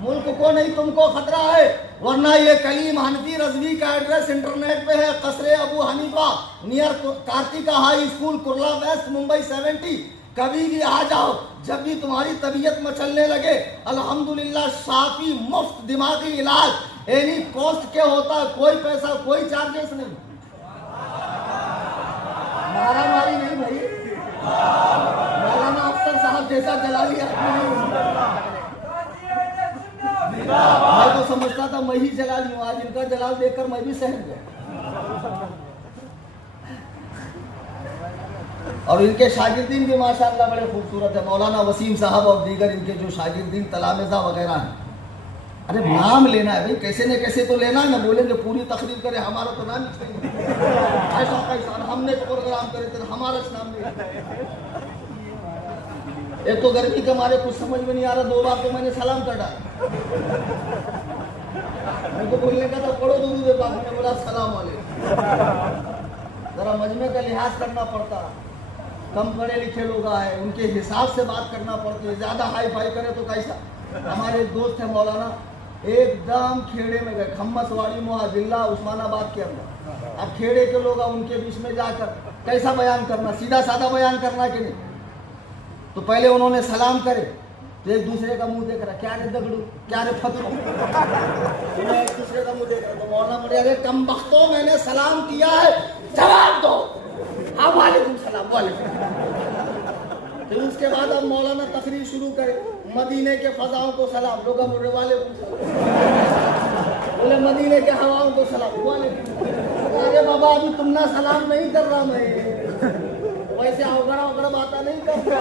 ملک کو نہیں تم کو خطرہ ہے، ورنہ یہ کلیم حنفی رضوی کا ایڈریس انٹرنیٹ پہ ہے، قصر ابو حنیفہ نیئر کارتیکا ہائی اسکول، کرلا ویسٹ، ممبئی 70۔ کبھی بھی آ جاؤ، جب بھی تمہاری طبیعت مچلنے لگے، الحمدللہ شافی مفت دماغی علاج اینی کاسٹ کے ہوتا ہے، کوئی پیسہ کوئی چارجز نہیں، مارا ماری نہیں بھائی، مولانا افسر صاحب جیسا جلالی آدمی نہیں، میں تو سمجھتا تھا میں ہی جلالی ہوں، آج ان کا جلال دیکھ کر میں بھی سہم گیا۔ اور ان کے شاگردین بھی ماشاءاللہ بڑے خوبصورت ہیں، مولانا وسیم صاحب اور دیگر ان کے جو شاگردین تلامذہ وغیرہ ہیں۔ ارے نام لینا ہے بھائی، کیسے نہ کیسے تو لینا ہے نا، بولیں گے پوری تقریر کرے ہمارا تو نام ہی چاہیے، ایسا کیسا ہم نے پروگرام کرے تھے ہمارا نام نہیں۔ ایک تو گرمی کے مارے کچھ سمجھ میں نہیں آ رہا، 2 بار تو میں نے سلام کر ڈالا، میں تو بولنے کا تھا پڑھو درود پاک، میں نے بولا السلام علیکم۔ ذرا مجمع کا لحاظ کرنا پڑتا، کم پڑھے لکھے لوگ آئے، ان کے حساب سے بات کرنا پڑتی ہے، زیادہ ہائی فائی کرے تو کیسا۔ ہمارے ایک دوست ہیں مولانا، ایک دم کھیڑے میں گئے، کھمس واڑی محاذلہ عثمان آباد کے اندر، اب کھیڑے کے لوگ ان کے بیچ میں جا کر کیسا بیان کرنا، سیدھا سادہ بیان کرنا کہ نہیں۔ تو پہلے انہوں نے سلام کرے تو ایک دوسرے کا منہ دیکھ رہا، کیا رے دگڑو، کیا رے پھترو، ایک دوسرے کا منہ دیکھ رہا، تو مولانا بڑے ارے کم بختوں میں نے سلام کیا ہے جواب دو، ہاں وعلیکم السلام وعلیکم۔ پھر اس کے بعد اب مولانا تقریر شروع کرے، مدینے کے فضاؤں کو سلام، لوگ بولے وعلیکم السلام، بولے مدینے کے ہواؤں کو سلام، وعلیکم۔ ارے بابا ابھی تم نہ سلام نہیں کر رہا، میں ویسے اوگڑا اوگڑا باتیں نہیں کرتا،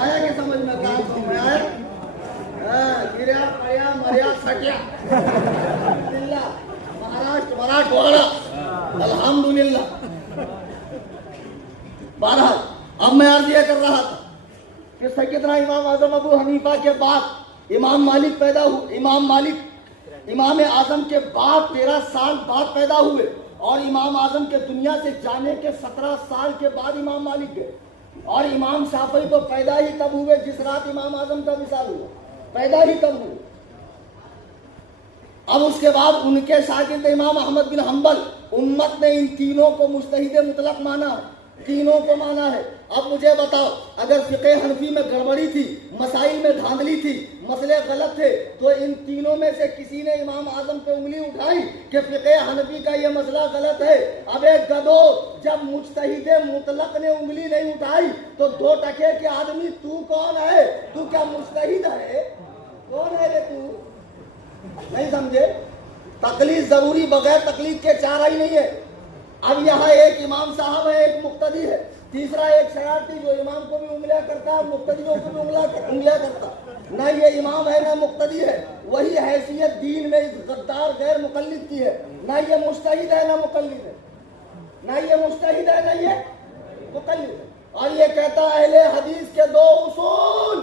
آیا کہ سمجھ میں کہاں سمجھ میں آیا، گریا پڑیا مریا سٹیا، مہاراشٹر مراٹھواڑا، الحمدللہ۔ بہرحال اب میں عرض یہ کر رہا تھا کہ سیدنا امام اعظم ابو حنیفہ کے بعد امام مالک پیدا ہوئے، امام اعظم کے بعد 13 سال بعد پیدا ہوئے، اور امام اعظم کے دنیا سے جانے کے 17 سال کے بعد امام مالک گئے، اور امام شافعی تو پیدا ہی تب ہوئے جس رات امام اعظم کا وصال ہوا، پیدا ہی تب ہوئے۔ اب اس کے بعد ان کے شاگرد امام احمد بن حنبل، امت نے ان تینوں کو مجتہد مطلق مانا ہے، تینوں کو مانا ہے۔ اب مجھے بتاؤ، اگر فقہ حنفی میں گڑبڑی تھی، مسائل میں دھاندلی تھی، مسئلے غلط تھے، تو ان تینوں میں سے کسی نے امام اعظم پہ انگلی اٹھائی کہ فقہ حنفی کا یہ مسئلہ غلط ہے؟ اب ایک گدو، جب مجتہد مطلق نے انگلی نہیں اٹھائی تو 2 ٹکے کے آدمی تو کون ہے؟ تو کیا مجتہد ہے؟ کون ہے رے تو؟ نہیں سمجھے؟ تقلید ضروری، بغیر تقلید کے چارہ ہی نہیں ہے۔ اب یہاں ایک امام صاحب ہے، ایک مقتدی ہے، تیسرا ایک شرارتی جو امام کو بھی انگلیاں کرتا ہے، مقتدیوں کو بھی انگلیاں کرتا، نہ یہ امام ہے نہ مقتدی ہے، وہی حیثیت دین میں اس غدار غیر مقلد کی ہے، نہ یہ مجتہد ہے نہ مقلد ہے، نہ یہ مجتہد ہے نہ یہ مقلد ہے، اور یہ کہتا ہے اہل حدیث کے 2 اصول۔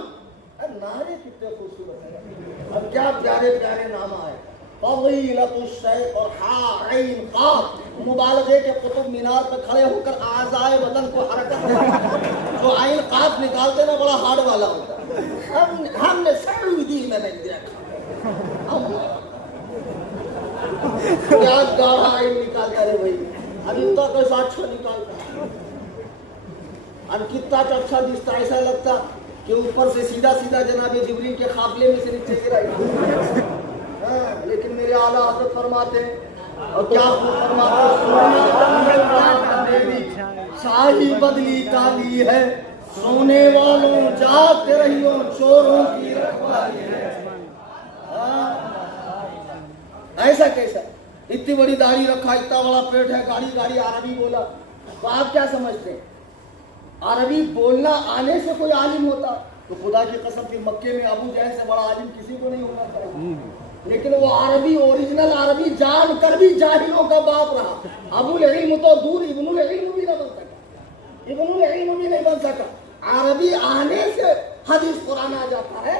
نعرے کتنے خوبصورت ہیں، اب کیا پیارے پیارے نام آئے، فضیلت الشیخ اور ہا عین قاف، مبالغے کے قطب مینار پہ کھڑے ہو کر اعضائے بدن کو حرکت دیتے، جو عین قاف نکالتے نا بڑا ہارڈ والا ہوتا، ہم نے سعودی میں نہیں دیکھا، کیا گاڑھا عین نکالتا ہے بھائی، ابھی تو کیسا اچھا نکالتا، اب کتنا اچھا دکھتا، ایسا لگتا کہ اوپر سے سیدھا سیدھا جناب جبریل کے قافلے میں سے نیچے گرائی۔ لیکن میرے اعلیٰ حضرت فرماتے ہیں اور کیا شاہی بدلی کالی ہے، سونے والوں جاگتے رہیو، چوروں کی رکھوالی ہے۔ ایسا کیسا؟ اتنی بڑی داڑھی رکھا، اتنا بڑا پیٹ ہے، گاڑی گاڑی عربی بولا، تو آپ کیا سمجھتے ہیں عربی بولنا آنے سے کوئی عالم ہوتا؟ تو خدا کی قسم کہ مکے میں ابو جہل سے بڑا عالم کسی کو نہیں ہونا چاہیے، لیکن وہ عربی اوریجنل عربی جان کر بھی جاہلوں کا باپ رہا۔ ابو العلم تو دور، ابن العلم بھی نہ بن سکا، ابن العلم بھی نہیں بن سکا۔ عربی آنے سے حدیث قرآن آ جاتا ہے،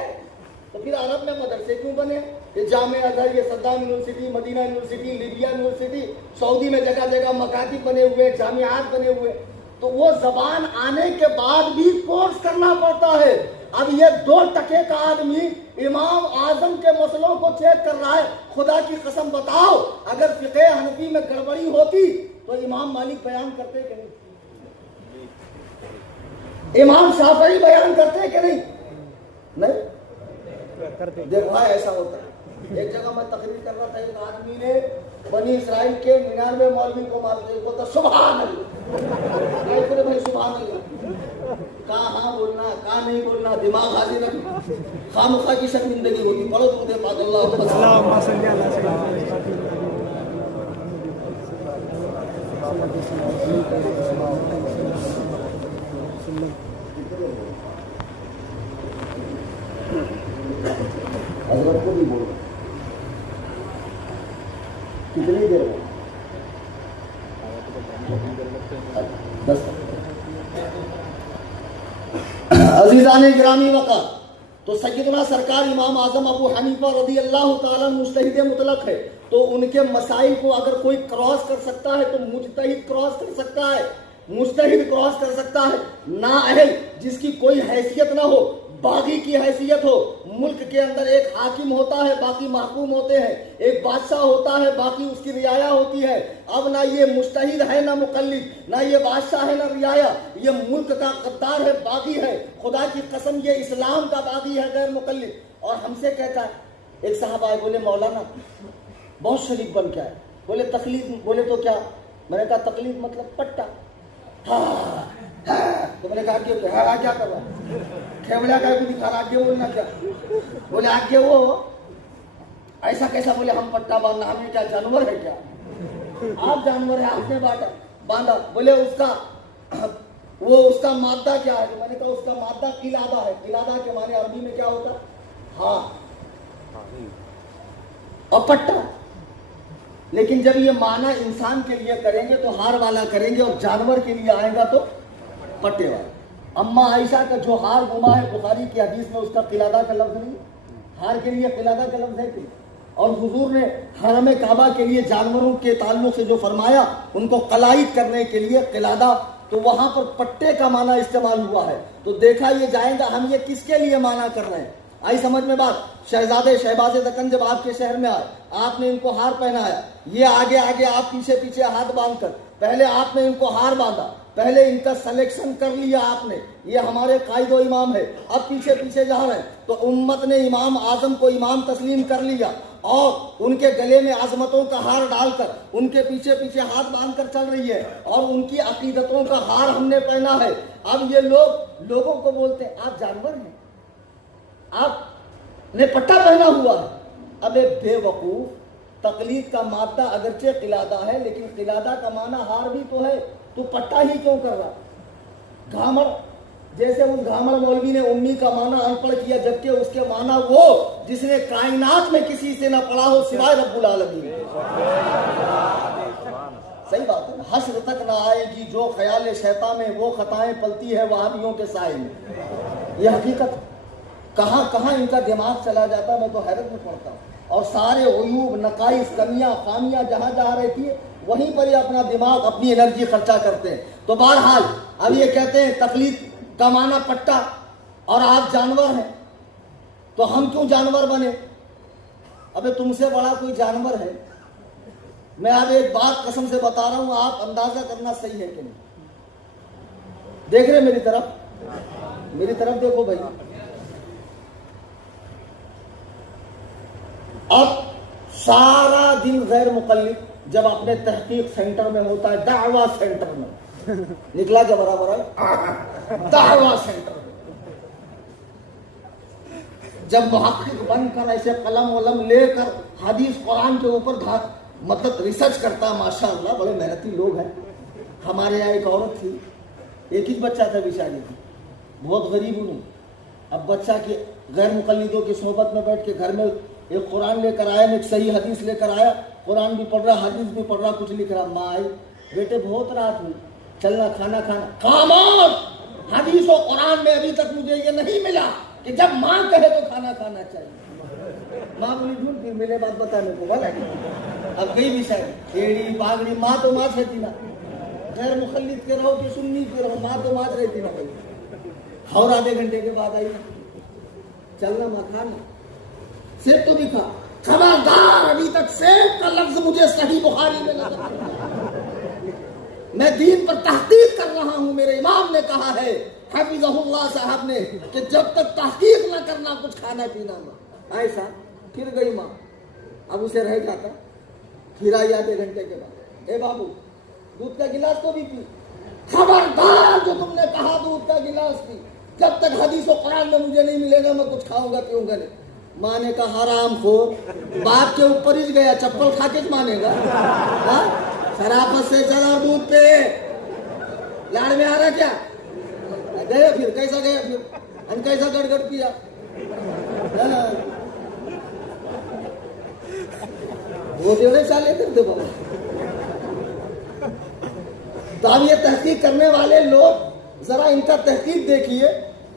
تو پھر عرب میں مدرسے کیوں بنے؟ یہ جامعہ ازہر، یہ Saddam university, Medina university, Libya university, Saudi میں جگہ جگہ مکاتب بنے ہوئے، جامعات بنے ہوئے، تو وہ زبان آنے کے بعد بھی کورس کرنا پڑتا ہے۔ اب یہ 2 ٹکے کا آدمی امام اعظم کے مسئلوں کو چیک کر رہا ہے، خدا کی قسم بتاؤ اگر فقہ حنفی میں گڑبڑی ہوتی تو امام مالک بیان کرتے کہ نہیں؟ امام شافعی بیان کرتے کہ نہیں؟ نہیں دیکھو ایسا ہوتا ہے۔ ایک جگہ میں تقریر کر رہا تھا، ایک آدمی نے بنی اسرائیل کے 99 مولوی کو مارتے بولتا سبحان اللہ، بھائی سبحان اللہ، کہاں ہاں بولنا کہاں نہیں بولنا، دماغ حاضر رکھنا، خامخواہ کی شرمندگی ہوتی۔ پڑھو درود پاک، اللہم صلی علی سیدنا۔ حضرت کو بھی بول رہا کتنی دیر ہو؟ 10۔ عزیزان گرامی وقت، تو سیدنا سرکار امام اعظم ابو حنیفہ رضی اللہ تعالیٰ مجتہد مطلق ہے، تو ان کے مسائل کو اگر کوئی کراس کر سکتا ہے تو مجتہد کراس کر سکتا ہے، مجتہد کراس کر سکتا ہے۔ نااہل جس کی کوئی حیثیت نہ ہو، باغی کی حیثیت ہو، ملک کے اندر ایک حاکم ہوتا ہے باقی محکوم ہوتے ہیں، ایک بادشاہ ہوتا ہے باقی اس کی رعایا ہوتی ہے۔ اب نہ یہ مجتہد ہے نہ مقلد، نہ یہ بادشاہ ہے نہ رعایا، یہ ملک کا غدار ہے، باغی ہے، خدا کی قسم یہ اسلام کا باغی ہے، غیر مقلد۔ اور ہم سے کہتا ہے، ایک صاحب آئے بولے مولانا بہت شریف بن کے آئے، بولے تقلید، بولے تو کیا؟ میں نے کہا تقلید مطلب پٹا۔ تو میں نے کہا کہ کیا کر رہا کھیمڑا کا کو دکھا رہا، آگے بولنا کیا؟ بولے آگے وہ ایسا کیسا؟ بولے ہم پٹا باندھنا، ہمیں کیا جانور ہے کیا؟ آپ جانور ہے، آپ نے باندھا۔ بولے اس کا مادہ کیا ہے؟ میں نے کہا اس کا مادہ قلادہ ہے۔ قلادہ کے معنی عربی میں کیا ہوتا ہے؟ ہاں، اور پٹا۔ لیکن جب یہ معنی انسان کے لیے کریں گے تو ہار والا کریں گے، اور جانور کے لیے آئے گا تو پٹے والا۔ اما عائشہ کا جو ہار گما ہے بخاری کی حدیث میں، اس کا قلادہ کا لفظ نہیں، ہار کے لیے قلادہ کا لفظ ہے کہ؟ اور حضور نے حرم کعبہ کے لیے جانوروں کے تعلق سے جو فرمایا، ان کو قلائد کرنے کے لیے قلادہ، تو وہاں پر پٹے کا معنی استعمال ہوا ہے۔ تو دیکھا یہ جائے گا ہم یہ کس کے لیے معنی کر رہے ہیں؟ آئی سمجھ میں بات؟ شہزادے شہباز دکن جب آپ کے شہر میں آئے، آپ نے ان کو ہار پہنایا، یہ آگے آگے آپ پیچھے پیچھے ہاتھ باندھ کر، پہلے آپ نے ان کو ہار باندھا، پہلے ان کا سلیکشن کر لیا آپ نے، یہ ہمارے قائد و امام ہے، اب پیچھے پیچھے جا رہے ہیں، تو امت نے امام اعظم کو امام تسلیم کر لیا، اور ان کے گلے میں عظمتوں کا ہار ڈال کر ان کے پیچھے پیچھے ہاتھ باندھ کر چل رہی ہے، اور ان کی عقیدتوں کا ہار ہم نے پہنا ہے۔ اب یہ لوگوں کو بولتے ہیں آپ جانور ہیں، آپ نے پٹا پہنا ہوا ہے۔ اب ایک بے وقوف، تقلید کا مادہ اگرچہ قلادہ ہے، لیکن قلادہ کا معنی ہار بھی تو ہے، تو پٹا ہی کیوں کر رہا؟ گھامڑ، جیسے اس گھامڑ مولوی نے امی کا معنی ان پڑھ کیا، جبکہ اس کے معنی وہ جس نے کائنات میں کسی سے نہ پڑھا ہو سوائے رب العالمین۔ صحیح بات ہے، حشر تک نہ آئے گی جو خیال شیطان میں وہ خطائیں پلتی ہے وہابیوں کے سائے میں۔ یہ حقیقت کہاں کہاں ان کا دماغ چلا جاتا ہے، میں تو حیرت میں پڑتا ہوں۔ اور سارے عیوب، نقائص، کمیاں، خامیاں جہاں جہاں رہتی ہے وہیں پر یہ اپنا دماغ، اپنی انرجی خرچہ کرتے ہیں۔ تو بہرحال اب یہ کہتے ہیں تقلید کا معنی پٹا، اور آپ جانور ہیں، تو ہم کیوں جانور بنے؟ ابے تم سے بڑا کوئی جانور ہے؟ میں اب ایک بات قسم سے بتا رہا ہوں، آپ اندازہ کرنا صحیح ہے کہ نہیں؟ دیکھ رہے میری طرف دیکھو بھائی۔ اب سارا دن غیر مقلد جب اپنے تحقیق سینٹر میں ہوتا ہے، دعویٰ سینٹر میں نکلا کیا برابر ہے، دعویٰ سینٹر میں جب محقق بن کر ایسے قلم ولم لے کر حدیث قرآن کے اوپر مطلب ریسرچ کرتا ہے، ماشاءاللہ بڑے محنتی لوگ ہیں. ہمارے یہاں ایک عورت تھی، ایک ہی بچہ تھا بیچاری کی، بہت غریب ہوں. اب بچہ کے غیر مقلدوں کی صحبت میں بیٹھ کے گھر میں ایک قرآن لے کر آیا، ایک صحیح حدیث لے کر آیا، قرآن بھی پڑھ رہا، حدیث بھی پڑھ رہا، کچھ لکھ رہا. ماں آئی، بیٹے بہت رات ہوئی، چلنا کھانا کھانا. خاموش، حدیث و قرآن میں ابھی تک مجھے یہ نہیں ملا کہ جب ماں کہے تو کھانا کھانا چاہیے. ماں بولی ڈھونڈ، پھر ملے بات بتانے کو بھلا. اب گئی بھی شاید کھیڑی پاگڑی، ماں تو ماں رہتی نا، غیر مخلد کے رہو کہ سنی کے رہو، ماں تو ماں رہتی نا بھائی. اور آدھے گھنٹے کے بعد آئی نا، چلنا ماں کھانا، سیب تو دکھا. خبردار، ابھی تک سیب کا لفظ مجھے صحیح بخاری میں نظر نہیں آیا. میں دین پر تحقیق کر رہا ہوں. میرے امام نے کہا ہے حفظہ اللہ صاحب نے کہ جب تک تحقیق نہ کرنا کچھ کھانا پینا نہ. ایسا پھر گئی ماں، اب اسے رہ جاتا، پھر آئی آدھے گھنٹے کے بعد، اے بابو دودھ کا گلاس تو بھی پی. خبردار، جو تم نے کہا دودھ کا گلاس پی، جب تک حدیث و قرآن میں مجھے نہیں ملے گا میں کچھ کھاؤں گا پیوں گا نہیں. ماں نے کہا حرام خور، باپ کے اوپر ہی گیا، چپل کھا کے مانے گا. شرافت سے چلا دودھ پہ، لاڑ میں آ رہا کیا گیا. پھر کیسا گیا، پھر ہم کیسا گڑ گڑ پیا. وہ جڑے چالے کرتے بابا. تو اب یہ تحقیق کرنے والے لوگ ذرا ان کا تحقیق دیکھیے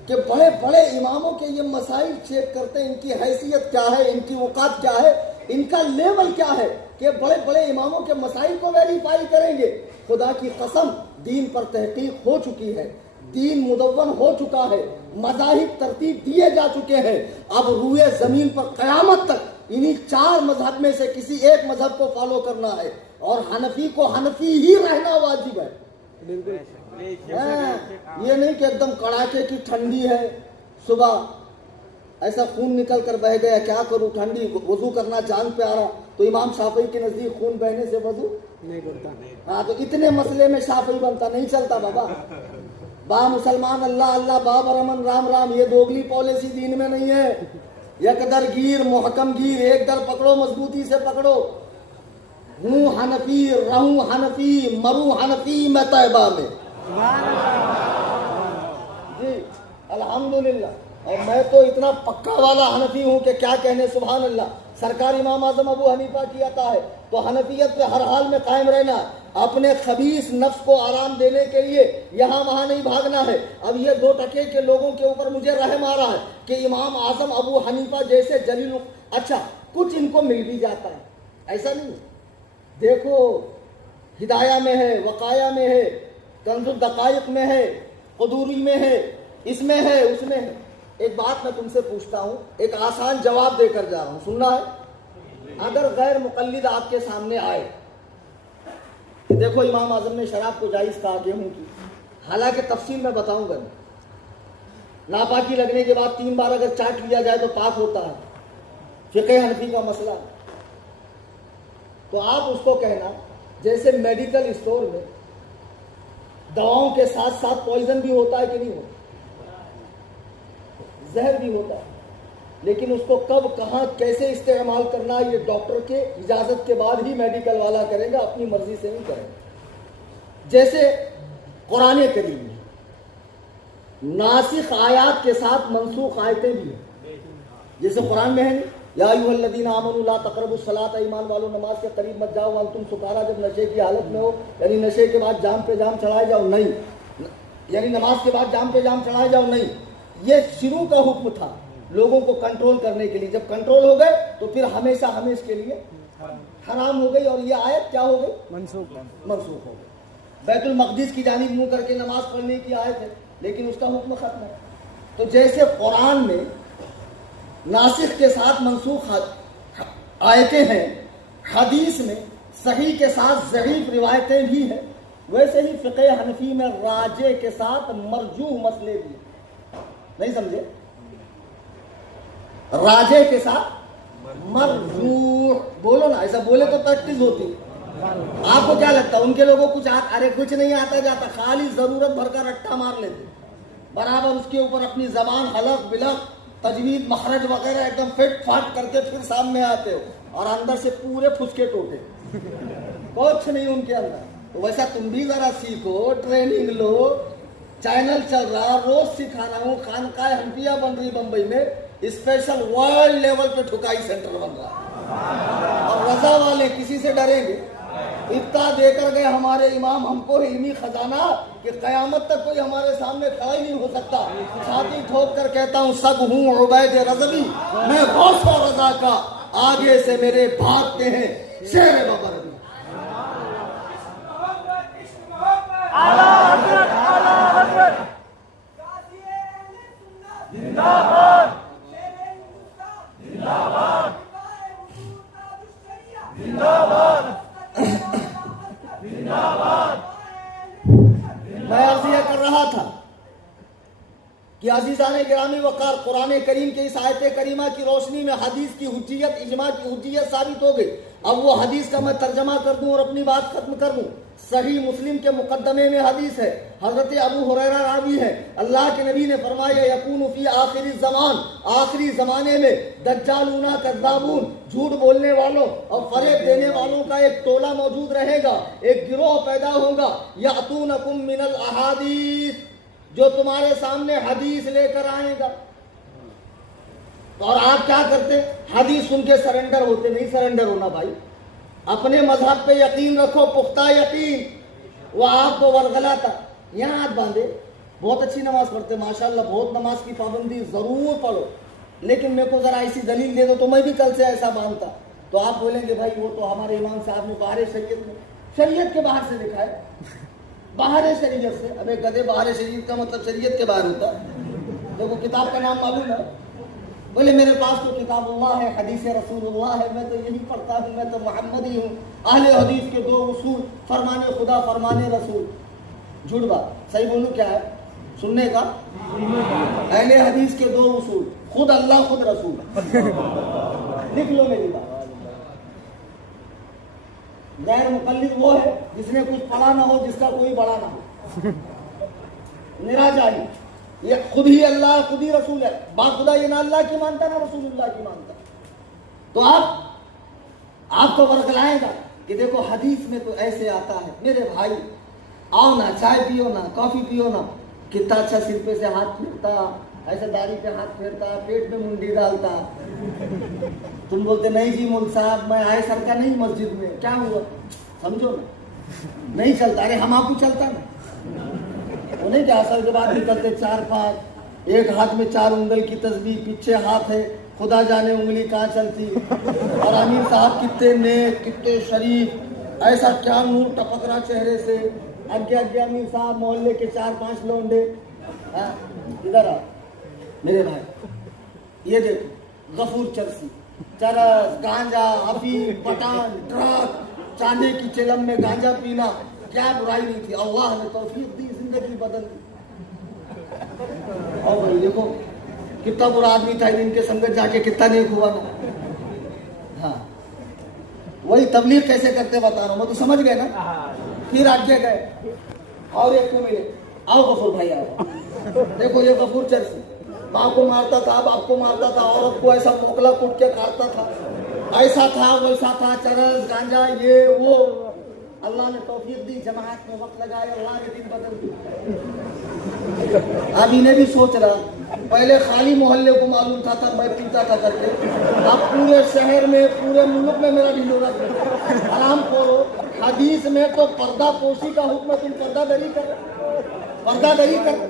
کہ بڑے بڑے اماموں کے یہ مسائل چیک کرتے ہیں، ان کی حیثیت کیا ہے، ان کی اوقات کیا ہے، ان کا لیول کیا ہے، کہ بڑے بڑے اماموں کے مسائل کو ویریفائی کریں گے. خدا کی قسم، دین پر تحقیق ہو چکی ہے، دین مدون ہو چکا ہے، مذاہب ترتیب دیے جا چکے ہیں. اب روئے زمین پر قیامت تک انہی 4 مذہب میں سے کسی ایک مذہب کو فالو کرنا ہے، اور حنفی کو حنفی ہی رہنا واجب ہے. یہ نہیں کہ ایک دم کڑاکے کی ٹھنڈی ہے، صبح ایسا خون نکل کر بہ گیا، کیا کروں ٹھنڈی، وضو کرنا چاند پہ آ رہا. تو امام شافعی کے نزدیک خون بہنے سے وضو نہیں بنتا. ہاں، تو اتنے مسئلے میں شافعی بنتا نہیں چلتا بابا. با مسلمان اللہ اللہ، بابر امن رام رام، یہ دوگلی پالیسی دین میں نہیں ہے. یک در گیر محکم گیر، ایک در پکڑو مضبوطی سے پکڑو. ہوں حنفی، رہوں حنفی، مروں حنفی میں طیبہ میں. جی الحمدللہ. اور میں تو اتنا پکا والا حنفی ہوں کہ کیا کہنے، سبحان اللہ. سرکار امام اعظم ابو حنیفہ کی عطا ہے، تو حنفیت پہ ہر حال میں قائم رہنا، اپنے خبیث نفس کو آرام دینے کے لیے یہاں وہاں نہیں بھاگنا ہے. اب یہ 2 ٹکے کے لوگوں کے اوپر مجھے رحم آ رہا ہے کہ امام اعظم ابو حنیفہ جیسے جلیل، اچھا کچھ ان کو مل بھی جاتا ہے، ایسا نہیں. دیکھو ہدایہ میں ہے، وقایہ میں ہے، کنز الدقائق میں ہے، قدوری میں ہے، اس میں ہے، اس میں ہے. ایک بات میں تم سے پوچھتا ہوں، ایک آسان جواب دے کر جا رہا ہوں، سننا ہے. اگر غیر مقلد آپ کے سامنے آئے کہ دیکھو امام اعظم نے شراب کو جائز کہا، گیہوں کی، حالانکہ تفصیل میں بتاؤں گا، ناپاکی لگنے کے بعد 3 بار اگر چاٹ لیا جائے تو پاک ہوتا ہے، فقہ حنفی کا مسئلہ. تو آپ اس کو کہنا جیسے میڈیکل اسٹور میں دواؤں کے ساتھ ساتھ پوائزن بھی ہوتا ہے کہ نہیں ہوتا، زہر بھی ہوتا ہے، لیکن اس کو کب کہاں کیسے استعمال کرنا یہ ڈاکٹر کے اجازت کے بعد ہی میڈیکل والا کرے گا، اپنی مرضی سے نہیں کرے گا. جیسے قرآن کریم میں ناسخ آیات کے ساتھ منسوخ آیتیں بھی ہیں، جیسے قرآن میں ہے یا ایھا الذین آمنوا لا تقربوا الصلاۃ، ایمان والو نماز کے قریب مت جاؤ، وانتم سکارا، جب نشے کی حالت میں ہو، یعنی نشے کے بعد جام پہ جام چڑھائے جاؤ نہیں، یعنی نماز کے بعد جام پہ جام چڑھائے جاؤ نہیں. یہ شروع کا حکم تھا لوگوں کو کنٹرول کرنے کے لیے. جب کنٹرول ہو گئے تو پھر ہمیشہ ہمیشہ کے لیے حرام ہو گئی، اور یہ آیت کیا ہو گئی، منسوخ ہو گئی. بیت المقدس کی جانب منہ کر کے نماز پڑھنے کی آیت ہے، لیکن اس کا حکم ختم ہے. تو جیسے قرآن میں ناسخ کے ساتھ منسوخ آیتیں ہیں، حدیث میں صحیح کے ساتھ ضعیف روایتیں بھی ہیں، ویسے ہی فقہ حنفی میں راجح کے ساتھ مرجوح مسئلے بھی ہیں. نہیں سمجھے؟ راجح کے ساتھ مرجوع بولو نا, ایسا بولے تو پریکٹس ہوتی. آپ کو کیا لگتا ہے ان کے لوگوں کچھ ارے کچھ نہیں آتا جاتا, خالی ضرورت بھر کا رٹا مار لیتے, برابر اس کے اوپر اپنی زبان حلق بلق تجوید مخرج وغیرہ ایک دم فٹ فاٹ کر کے پھر سامنے آتے ہو, اور اندر سے پورے پھسکے ٹوٹے, کچھ نہیں ان کے اندر. تو ویسا تم بھی ذرا سیکھو, ٹریننگ لو, چینل چل رہا, روز سکھا رہا ہوں, خانقاہ حنفیہ بن رہی بمبئی میں, اسپیشل ورلڈ لیول پہ ٹھکائی سینٹر بن رہا, اور رضا والے کسی سے ڈریں گے؟ اتنا دے کر گئے ہمارے امام ہم کو علمی خزانہ کہ قیامت تک کوئی ہمارے سامنے کھڑا ہی نہیں ہو سکتا. چھاتی ٹھوک کر کہتا ہوں سب ہوں عبید رضوی, میں غوث و رضا کا, آگے سے میرے بھاگتے ہیں شیر ببر بھی. میں عرض یہ کر رہا تھا کہ عزیزان گرامی وقار, قرآن کریم کی اس آیت کریمہ کی روشنی میں حدیث کی حجیت, اجماع کی حجیت ثابت ہو گئی. اب وہ حدیث کا میں ترجمہ کر دوں اور اپنی بات ختم کر دوں. صحیح مسلم کے مقدمے میں حدیث ہے, حضرت ابو ہریرہ راوی ہے, اللہ کے نبی نے فرمایا یکون فی آخر الزمان, آخری زمانے میں دجالون کذابون, جھوٹ بولنے والوں اور فریب دینے والوں کا ایک ٹولہ موجود رہے گا, ایک گروہ پیدا ہوگا. یاتونکم من الاحادیث, جو تمہارے سامنے حدیث لے کر آئے گا. اور آپ کیا کرتے؟ حدیث سن کے سرنڈر ہوتے نہیں. سرنڈر ہونا بھائی, اپنے مذہب پہ یقین رکھو, پختہ یقین. وہ آپ کو ورغلا تھا, یہاں ہاتھ باندھے, بہت اچھی نماز پڑھتے ماشاءاللہ, بہت نماز کی پابندی ضرور پڑھو, لیکن میرے کو ذرا ایسی دلیل دے دو تو میں بھی کل سے ایسا باندھتا. تو آپ بولیں گے بھائی وہ تو ہمارے امام صاحب نے باہر شریعت میں, شریعت کے باہر سے لکھا ہے, باہر شریعت سے. ابے گدے, باہر شریعت کا مطلب شریعت کے باہر ہوتا ہے. دیکھو کتاب کا نام معلوم ہے؟ بولے میرے پاس تو کتاب اللہ ہے, حدیث رسول اللہ ہے, میں تو یہی پڑھتا ہوں, میں تو محمدی ہوں. اہل حدیث کے دو اصول, فرمانے خدا فرمانے رسول. جھوٹ بات, صحیح بولوں کیا ہے سننے کا؟ اہل حدیث کے دو اصول, خود اللہ خود رسول. لکھ لو میری بات. غیر مقلد وہ ہے جس نے کچھ پڑھا نہ ہو, جس کا کوئی بڑا نہ ہو, میرا جاہل. یہ خود ہی اللہ خود ہی رسول ہے, با خدا یہ نہ اللہ کی مانتا نہ رسول اللہ کی مانتا. تو آپ کو ورغلائے گا کہ دیکھو حدیث میں تو ایسے آتا ہے. میرے بھائی آؤ نا, چائے پیو نا, کافی پیو نا. کتنا اچھا سر پہ سے ہاتھ پھیرتا, ایسے داڑھی پہ ہاتھ پھیرتا, پیٹ میں منڈی ڈالتا. تم بولتے نہیں جی مول صاحب میں آئے سر کا نہیں مسجد میں, کیا ہوا سمجھو نا, نہیں چلتا. ارے ہم آپ کو چلتا نا, وہ نہیں کہ اصل کے بعد نکلتے 4-5, ایک ہاتھ میں 4 انگل کی تسبیح, پیچھے ہاتھ ہے, خدا جانے انگلی کہاں چلتی. اور امیر صاحب کتنے نیک, کتنے شریف, ایسا کیا نور ٹپک رہا چہرے سے. اگے امیر صاحب محلے کے 4-5 لونڈے. ادھر آ میرے بھائی, یہ دیکھو غفور چرسی, چرس, گانجا, افیم, پٹان, ڈرگ, چاندی کی چلم میں گانجا پینا, کیا برائی نہیں تھی. اللہ نے توفیق دی, زندگی بدل دی. اور بھائی دیکھو کتنا برا آدمی تھا, ان کے سنگت جا کے کتنا نیک ہوا نا. ہاں وہی تبلیغ کیسے کرتے بتا رہا ہوں میں, تو سمجھ گئے نا. پھر آگے گئے اور ایک کو ملے, آؤ غفور بھائی آؤ. دیکھو یہ غفور چرسی, ماں کو مارتا تھا, باپ کو مارتا تھا, عورت کو ایسا موکلا کٹ کے کاٹتا تھا, ایسا تھا ویسا تھا, چرس گانجا یہ وہ. اللہ نے توفیق دی, جماعت میں وقت لگایا, اللہ نے دن بدل دی. اب انہیں بھی سوچ رہا, پہلے خالی محلے کو معلوم تھا میں پیتا تھا کر کے, اب پورے شہر میں پورے ملک میں میرا ڈھنڈورا. آرام کرو, حدیث میں تو پردہ پوشی کا حکم ہے, تم پردہ دری کر, پردہ دری کر.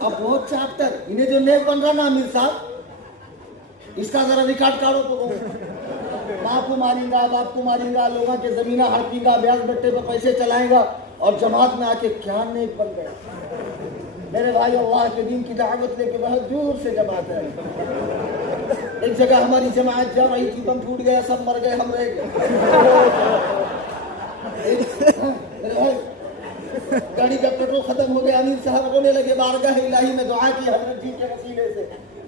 اب بہت چاپٹر, انہیں جو نیک بن رہا نا امیر صاحب, اس کا ذرا ریکارڈ کاٹو تو. ماں کو ماریں گا, باپ کو ماریں گا, لوگوں کے زمینہ ہڑپیں گا, بیاض بٹے پہ پیسے چلائیں گا, اور جماعت میں آ کے کیا نیک بن گئے. میرے بھائی اللہ کے دین کی دعوت لے کے بہت دور سے جماعت ہے. ایک جگہ ہماری جماعت جا رہی تھی, بم ٹوٹ گیا, سب مر گئے, ہم رہ گئے. گاڑی کا پیٹرول ختم ہو گیا, امیر صاحب رونے لگے, بارگاہ الہی میں دعا کی حضرت جی کے وسیلے سے,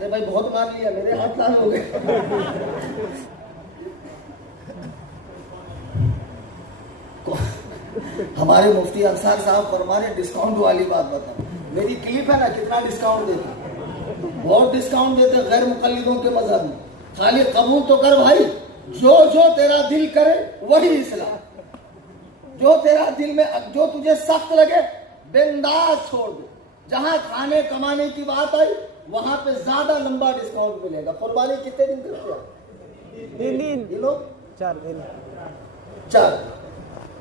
ارے بھائی بہت مان لیا، میرے 8 لاکھ ہو گئے. ہمارے مفتی انصار صاحب فرمانے ڈسکاؤنٹ والی بات بتاؤ. میری کلپ ہے نا، کتنا ڈسکاؤنٹ دیتے، بہت ڈسکاؤنٹ دیتے غیر مقلدوں کے مذہب میں. خالی قبول تو کر بھائی، جو جو تیرا دل کرے وہی اسلام. جو تیرا دل میں جو تجھے سخت لگے بنداز چھوڑ دے. جہاں کھانے کمانے کی بات آئی وہاں پہ زیادہ لمبا ڈسکاؤنٹ ملے گا. قربانی کتنے دن کرتے ہیں؟ 3 دن 4 دن 4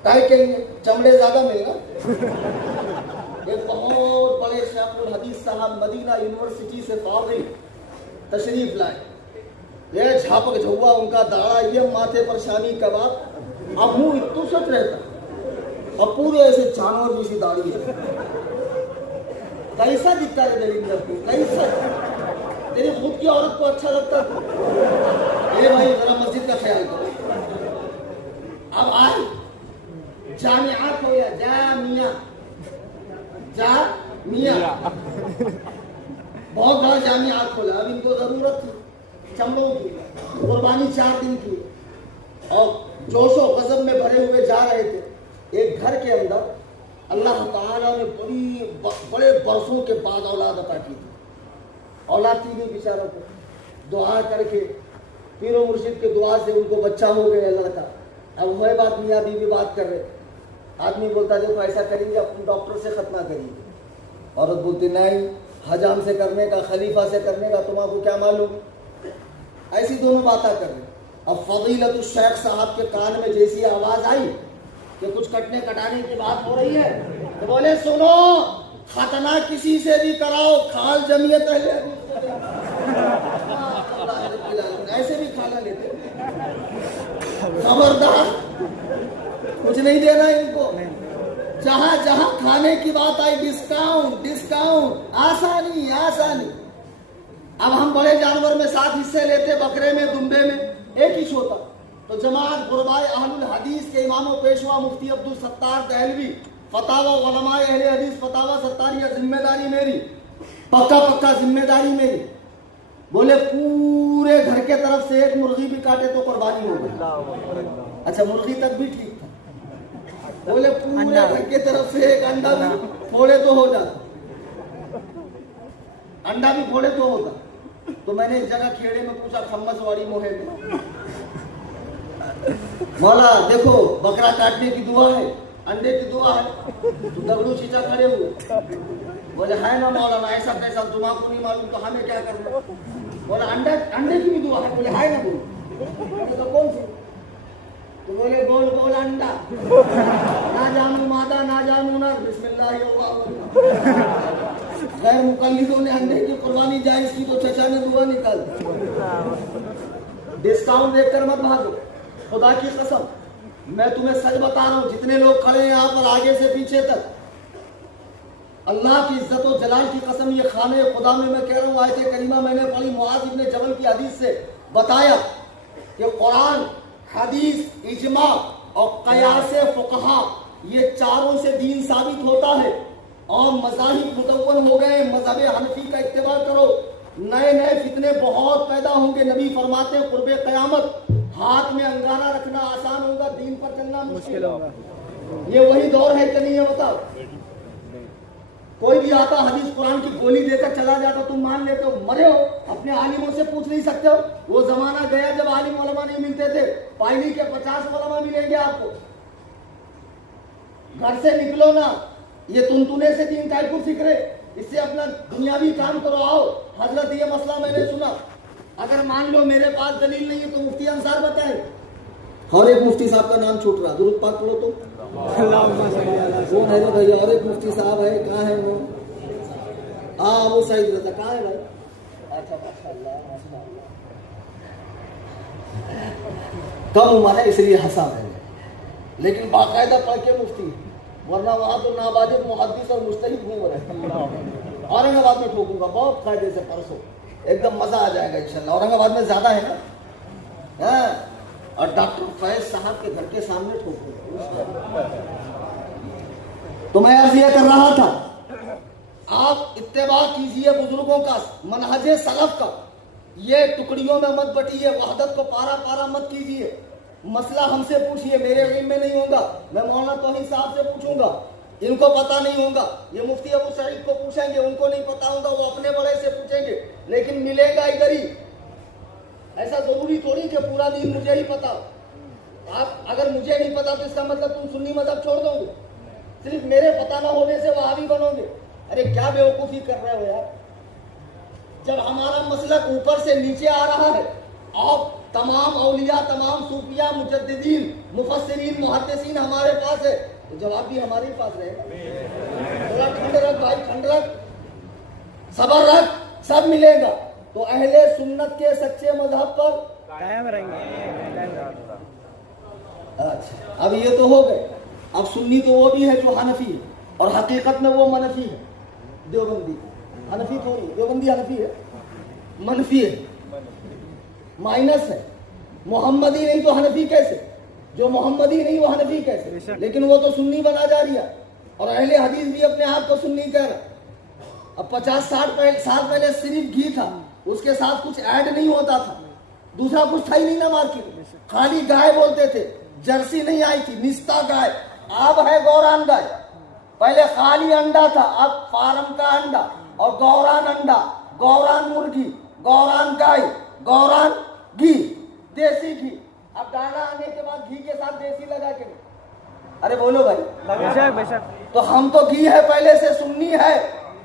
کائے کے لیے چمڑے زیادہ مل گا. ایک بہت بڑے شیخ الحدیث صاحب مدینہ یونیورسٹی سے فارغ تشریف لائے. یہ جھاپک جھوا ان کا داڑھا، یہ ماتھے پر شانی کباب، اب منہ اتو سچ رہتا اور پورے ایسے جانور جیسی داڑھی ہے. کیسا دکھتا ہے دلیل کو؟ کیسا؟ تیری خود کی عورت کو اچھا لگتا تھا؟ اے بھائی ذرا مسجد کا خیال کرو. اب آئے جامعات ہو یا جامعہ بہت بڑا جامعات کھولا. اب ان کو ضرورت تھی چمڑوں کی. قربانی 4 دن کی اور جوش و غضب میں بھرے ہوئے جا رہے تھے. ایک گھر کے اندر اللہ تعالیٰ نے بڑے برسوں کے بعد اولاد عطا کی تھی. اولاد تھی نہیں بیچاروں کو. دعا کر کے پیر و مرشد کے دعا سے ان کو بچہ ہو گیا لڑکا. اب وہ بات میاں بیوی بات کر رہے. آدمی بولتا دیکھو ایسا کریں گے اپنے ڈاکٹر سے ختمہ کریں گے. عورت بولتی نہیں، حجام سے کرنے کا، خلیفہ سے کرنے کا، تمہارا کو کیا معلوم. ایسی دونوں باتیں کر رہے. اب فضیلت الشیخ صاحب کے کان میں جیسی آواز آئی کہ کچھ کٹنے کٹانے کی بات ہو رہی ہے تو بولے سنو، ختنہ کسی سے بھی کراؤ، کھال جمعیت اہل حدیث ایسے بھی کھانا لیتے. خبردار کچھ نہیں دینا ان کو. جہاں جہاں کھانے کی بات آئی ڈسکاؤنٹ ڈسکاؤنٹ، آسانی آسانی. اب ہم بڑے جانور میں 7 حصے لیتے، بکرے میں، دمبے میں 1 ہی ہوتا. تو جماعت غربائے اہل الحدیث کے امام و پیشوا مفتی عبدالستار دہلوی، فتاوی علماء اہل حدیث، فتاوی ستاریہ، ذمہ داری میری، پکا ذمہ داری میری. بولے پورے گھر کے طرف سے 1 مرغی بھی کاٹے تو قربانی ہو گئی. اچھا مرغی تک بھی ٹھیک تھا. بولے پورے گھر کے طرف سے 1 انڈا بھی پھوڑے تو ہو جاتا، انڈا بھی پھوڑے تو ہوتا. تو میں نے ایک جگہ کھیڑے میں پوچھا خمس واڑی موہے میں، مولا دیکھو بکرا کاٹنے کی دعا ہے، انڈے کی دعا ہے. تو دگڑو چیچا کھڑے ہوئے. بولے ہے نا مولانا ایسا کیسا، تمہاں کو نہیں معلوم تو ہمیں کیا کرنا. بولا انڈے کی بھی دعا ہے. بولے ہے نا بولو. تو کون سی؟ تو بولے گول گول انڈا، نہ جانو مادہ نہ جانو نر، بسم اللہ اللہ. غیر مقلدوں نے انڈے کی قربانی جائز کی تو چچا نے دعا نکال دی. ڈسکاؤنٹ دیکھ کر مت بھاگو. خدا کی قسم میں تمہیں سچ بتا رہا ہوں، جتنے لوگ کھڑے ہیں یہاں پر آگے سے پیچھے تک، اللہ کی عزت و جلال کی قسم یہ خانے خدا میں کہہ رہا ہوں. آیت کریمہ میں نے پڑھی، معاذ ابن جبل کی حدیث سے بتایا کہ قرآن، حدیث، اجماع اور قیاس فقہا یہ چاروں سے دین ثابت ہوتا ہے. اور مذاہب مدون ہو گئے، مذہب حنفی کا اتباع کرو. نئے نئے فتنے بہت پیدا ہوں گے. نبی فرماتے ہیں قرب قیامت ہاتھ میں انگارہ رکھنا آسان ہوگا، دین پر چلنا مشکل ہوگا. یہ وہی دور ہے کہ نہیں ہے بتاؤ. کوئی بھی آتا حدیث قرآن کی گولی دے کر چلا جاتا، تم مان لیتے ہو. مرے ہو، اپنے عالموں سے پوچھ نہیں سکتے ہو. وہ زمانہ گیا جب عالم علماء نہیں ملتے تھے. پائلی کے 50 علماء ملیں گے آپ کو. گھر سے نکلو نا، یہ تنتنے سے دین کا کو فکرے، اس سے اپنا دنیاوی کام کرو. آؤ حضرت یہ مسئلہ میں نے سنا، اگر مان لو میرے پاس دلیل نہیں ہے تو مفتی انصار بتائیں. اور ایک مفتی صاحب کا نام چھوٹ رہا، درود پاک پڑھو تو. کون ہے بھائی؟ اور ایک مفتی صاحب ہے، کہاں ہے وہ؟ وہ سعید رضا کہاں ہے بھائی؟ اچھا ماشاءاللہ ماشاءاللہ. کم عمر ہے اس لیے ہنسا میں نے، لیکن باقاعدہ پڑھ کے مفتی، ورنہ وہاں تو نابالغ محدث اور مجتہد گھوم رہے. اورنگ آباد میں ٹھوکوں گا بہت قاعدے سے پرسوں، ایک دم مزہ آ جائے گا انشاءاللہ. اورنگ آباد میں زیادہ ہے نا. اور ڈاکٹر فیض صاحب کے گھر کے سامنے ٹھوکوں گا. تو میں عرض یہ کر رہا تھا، آپ اتباع کیجئے بزرگوں کا، منہج سلف کا، یہ ٹکڑیوں میں مت بٹیے، وحدت کو پارا پارا مت کیجئے۔ مسئلہ ہم سے پوچھئے، میرے علم میں نہیں ہوگا، میں مولانا توحید صاحب سے پوچھوں گا، ان کو پتہ نہیں ہوگا، یہ مفتی ابو سعید کو پوچھیں گے، ان کو نہیں پتہ ہوگا، وہ اپنے بڑے سے پوچھیں گے، لیکن ملے گا ادھر ہی۔ ایسا ضروری تھوڑی کہ پورا دین مجھے ہی پتا ہو۔ آپ اگر مجھے نہیں پتا تو اس کا مطلب تم سنی مذہب چھوڑ دو گے، صرف میرے پتہ نہ ہونے سے وہابی بنو گے۔ ارے کیا بیوقوفی کر رہے ہو یار؟ جب ہمارا مسلک اوپر سے نیچے آ رہا ہے، اور تمام اولیاء، تمام صوفیاء، مجددین، مفسرین، محدثین ہمارے پاس ہے، تو جواب بھی ہمارے ہی پاس رہے گا۔ تھوڑا ٹھنڈ رکھ بھائی، ٹھنڈ رکھ، صبر رکھ، سب ملے گا۔ تو اہل سنت کے سچے مذہب پر قائم رہیں گے۔ اچھا، اب یہ تو ہو گئے۔ اب سنی تو وہ بھی ہے جو حنفی ہے، اور حقیقت میں وہ منفی ہے، دیوبندی حنفی تھوڑی ہے، دیوبندی حنفی ہے، منفی ہے، مائنس ہے۔ محمدی نہیں تو حنفی کیسے؟ جو محمدی نہیں وہ حنفی کیسے؟ لیکن وہ تو سنی بنا جا رہی ہے، اور اہل حدیث بھی اپنے آپ کو سنی کہہ رہا۔ اب 50-60 سال پہلے صرف گھی تھا، اس کے ساتھ کچھ ایڈ نہیں ہوتا تھا، دوسرا کچھ تھا ہی نہیں نا مارکیٹ، خالی گائے بولتے تھے، جرسی نہیں آئی تھی، نستا گائے، اب ہے گوران گائے۔ پہلے خالی انڈا تھا، اب فارم کا انڈا، اور گوران انڈا، گوران مرغی، گوران گائے، گوران گھی، دیسی گھی۔ اب دانا آنے کے بعد گھی کے ساتھ دیسی لگا کے نہیں۔ ارے بولو بھائی، بے شک بے شک۔ تو ہم تو گھی ہے پہلے سے، سنی ہے،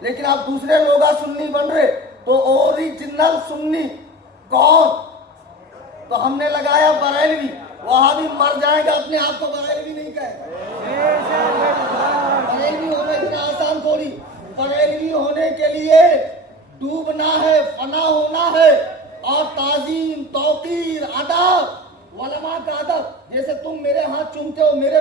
لیکن اب دوسرے لوگ سنی بن رہے، تو اوریجنل سنی کون؟ تو ہم نے لگایا بریلوی، وہاں بھی مر جائے گا، اپنے آپ کو بریلوی نہیں کہے گا۔ بریلوی ہونے اتنا آسان تھوڑی، بریلوی ہونے کے لیے ڈوبنا ہے، فنا ہونا ہے، اور تعظیم، توقیر، ادب، علماء کا ادب۔ جیسے تم میرے ہاتھ چومتے ہو، میرے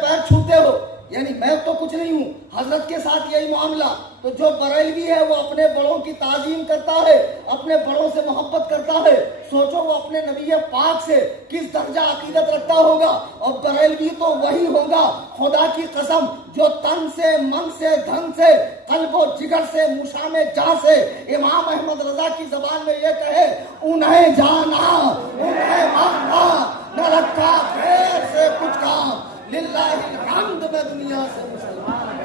پیر چھوتے ہو، یعنی میں تو کچھ نہیں ہوں، حضرت کے ساتھ یہی معاملہ۔ تو جو بریلوی ہے وہ اپنے بڑوں کی تعظیم کرتا ہے، اپنے بڑوں سے محبت کرتا ہے، سوچو وہ اپنے نبی پاک سے کس درجہ عقیدت رکھتا ہوگا۔ اور بریلوی تو وہی ہوگا، خدا کی قسم، جو تن سے، من سے، دھن سے، قلب و جگر سے، مشام جاں سے امام احمد رضا کی زبان میں یہ کہے، انہیں جانا، انہیں ماننا، نہ رکھا خیر سے کچھ کام، للہ الحمد میں دنیا سے مسلمان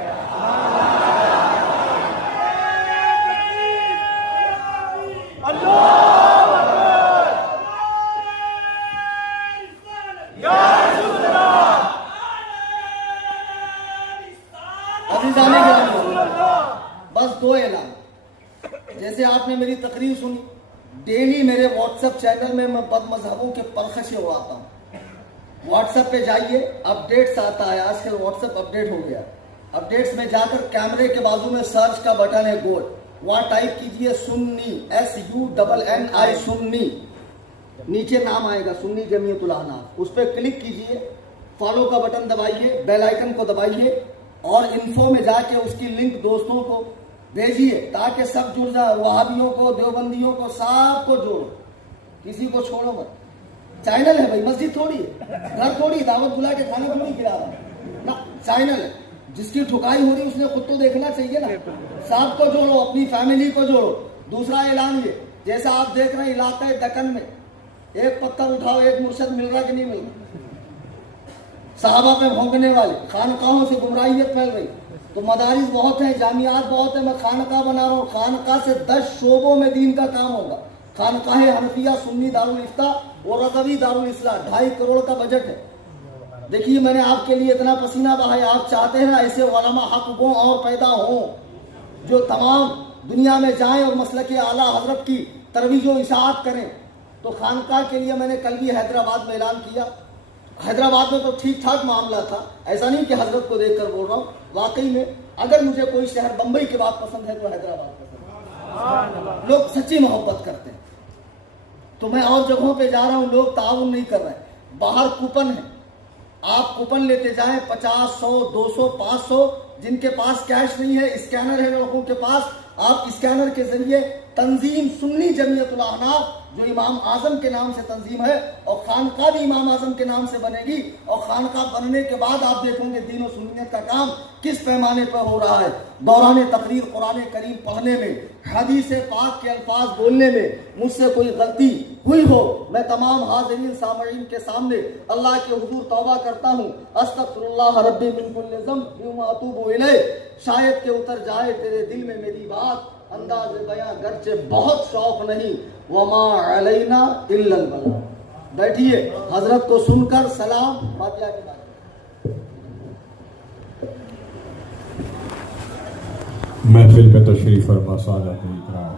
بس دو اعلان۔ جیسے آپ نے میری تقریر سنی، ڈیلی میرے واٹس ایپ چینل میں بد مذہبوں کے پرخشیں اڑاتا ہوں۔ واٹس ایپ پہ جائیے، اپڈیٹس آتا ہے، آج کل واٹس ایپ اپڈیٹ ہو گیا، اپڈیٹس میں جا کر کیمرے کے بازو میں سرچ کا بٹن ہے گول، وہاں ٹائپ کیجئے سنی، SUNNI، سنی، نیچے نام آئے گا سنی جمعیت الاحناف، اس پہ کلک کیجئے، فالو کا بٹن دبائیے، بیل آئیکن کو دبائیے، اور انفو میں جا کے اس کی لنک دوستوں کو بھیجیے تاکہ سب جڑ جائے، وہابیوں کو، دیوبندیوں کو، سب کو جوڑو، کسی کو چھوڑو مت۔ چینل ہے بھائی، مسجد تھوڑی ہے، گھر تھوڑی، دعوت بلا کے کھانا تھوڑی کھلا رہا ہے نا، چینل ہے۔ جس کی ٹھکائی ہو رہی اس نے خود تو دیکھنا چاہیے نا، سب کو جوڑو، اپنی فیملی کو جوڑو۔ دوسرا اعلان یہ، جیسا آپ دیکھ رہے ہیں علاقہ دکن میں ایک پتھر اٹھاؤ، ایک مرشد مل رہا کہ نہیں مل رہا؟ صحابہ پہ بھونکنے والے، خانقاہوں سے گمراہیت پھیل رہی، تو مدارس بہت ہیں، جامعات بہت ہیں، میں خانقاہ بنا رہا ہوں، خانقاہ سے 10 شعبوں میں دین کا کام ہوگا۔ خانقاہ حنفیہ، سنی دارالفتاح اور رضوی دارالاصلاح، 2.5 کروڑ کا بجٹ ہے۔ دیکھیے میں نے آپ کے لیے اتنا پسینہ بہایا، آپ چاہتے ہیں ایسے علماء حق گو اور پیدا ہوں جو تمام دنیا میں جائیں اور مسلک اعلیٰ حضرت کی ترویج و اشاعت کریں، تو خانقاہ کے لیے میں نے کل بھی حیدرآباد میں اعلان کیا۔ حیدرآباد میں تو ٹھیک ٹھاک معاملہ تھا، ایسا نہیں کہ حضرت کو دیکھ کر بول رہا ہوں، واقعی میں اگر مجھے کوئی شہر بمبئی کی بات پسند ہے تو حیدرآباد پسند ہے، لوگ سچی محبت کرتے ہیں۔ تو میں اور جگہوں پہ جا رہا ہوں، لوگ تعاون نہیں کر رہے ہیں، باہر کوپن ہے، آپ کوپن لیتے جائیں، 50، 100، 200، 500، جن کے پاس کیش نہیں ہے، اسکینر ہے لوگوں کے پاس، آپ اسکینر کے ذریعے تنظیم سنی جمعیت الاحناف جو امام اعظم کے نام سے تنظیم ہے، اور خانقاہ بھی امام اعظم کے نام سے بنے گی، اور خانقاہ بننے کے بعد آپ دیکھیں گے دین و سنت کا کام کس پیمانے پر ہو رہا ہے۔ دوران تقریر قرآن کریم پڑھنے میں، حدیث پاک کے الفاظ بولنے میں مجھ سے کوئی غلطی ہوئی ہو، میں تمام حاضرین سامعین کے سامنے اللہ کے حضور توبہ کرتا ہوں، استغفر اللہ ربی من کل ذنب واتوب الیہ۔ شاید کہ اتر جائے تیرے دل میں میری بات، انداز بیاں گرچہ بہت شوق نہیں، وما علینا الا البلاغ۔ بیٹھیے، حضرت کو سن کر سلام فاتحہ کے بعد۔ محفل میں تشریف فرما سعادت کرام۔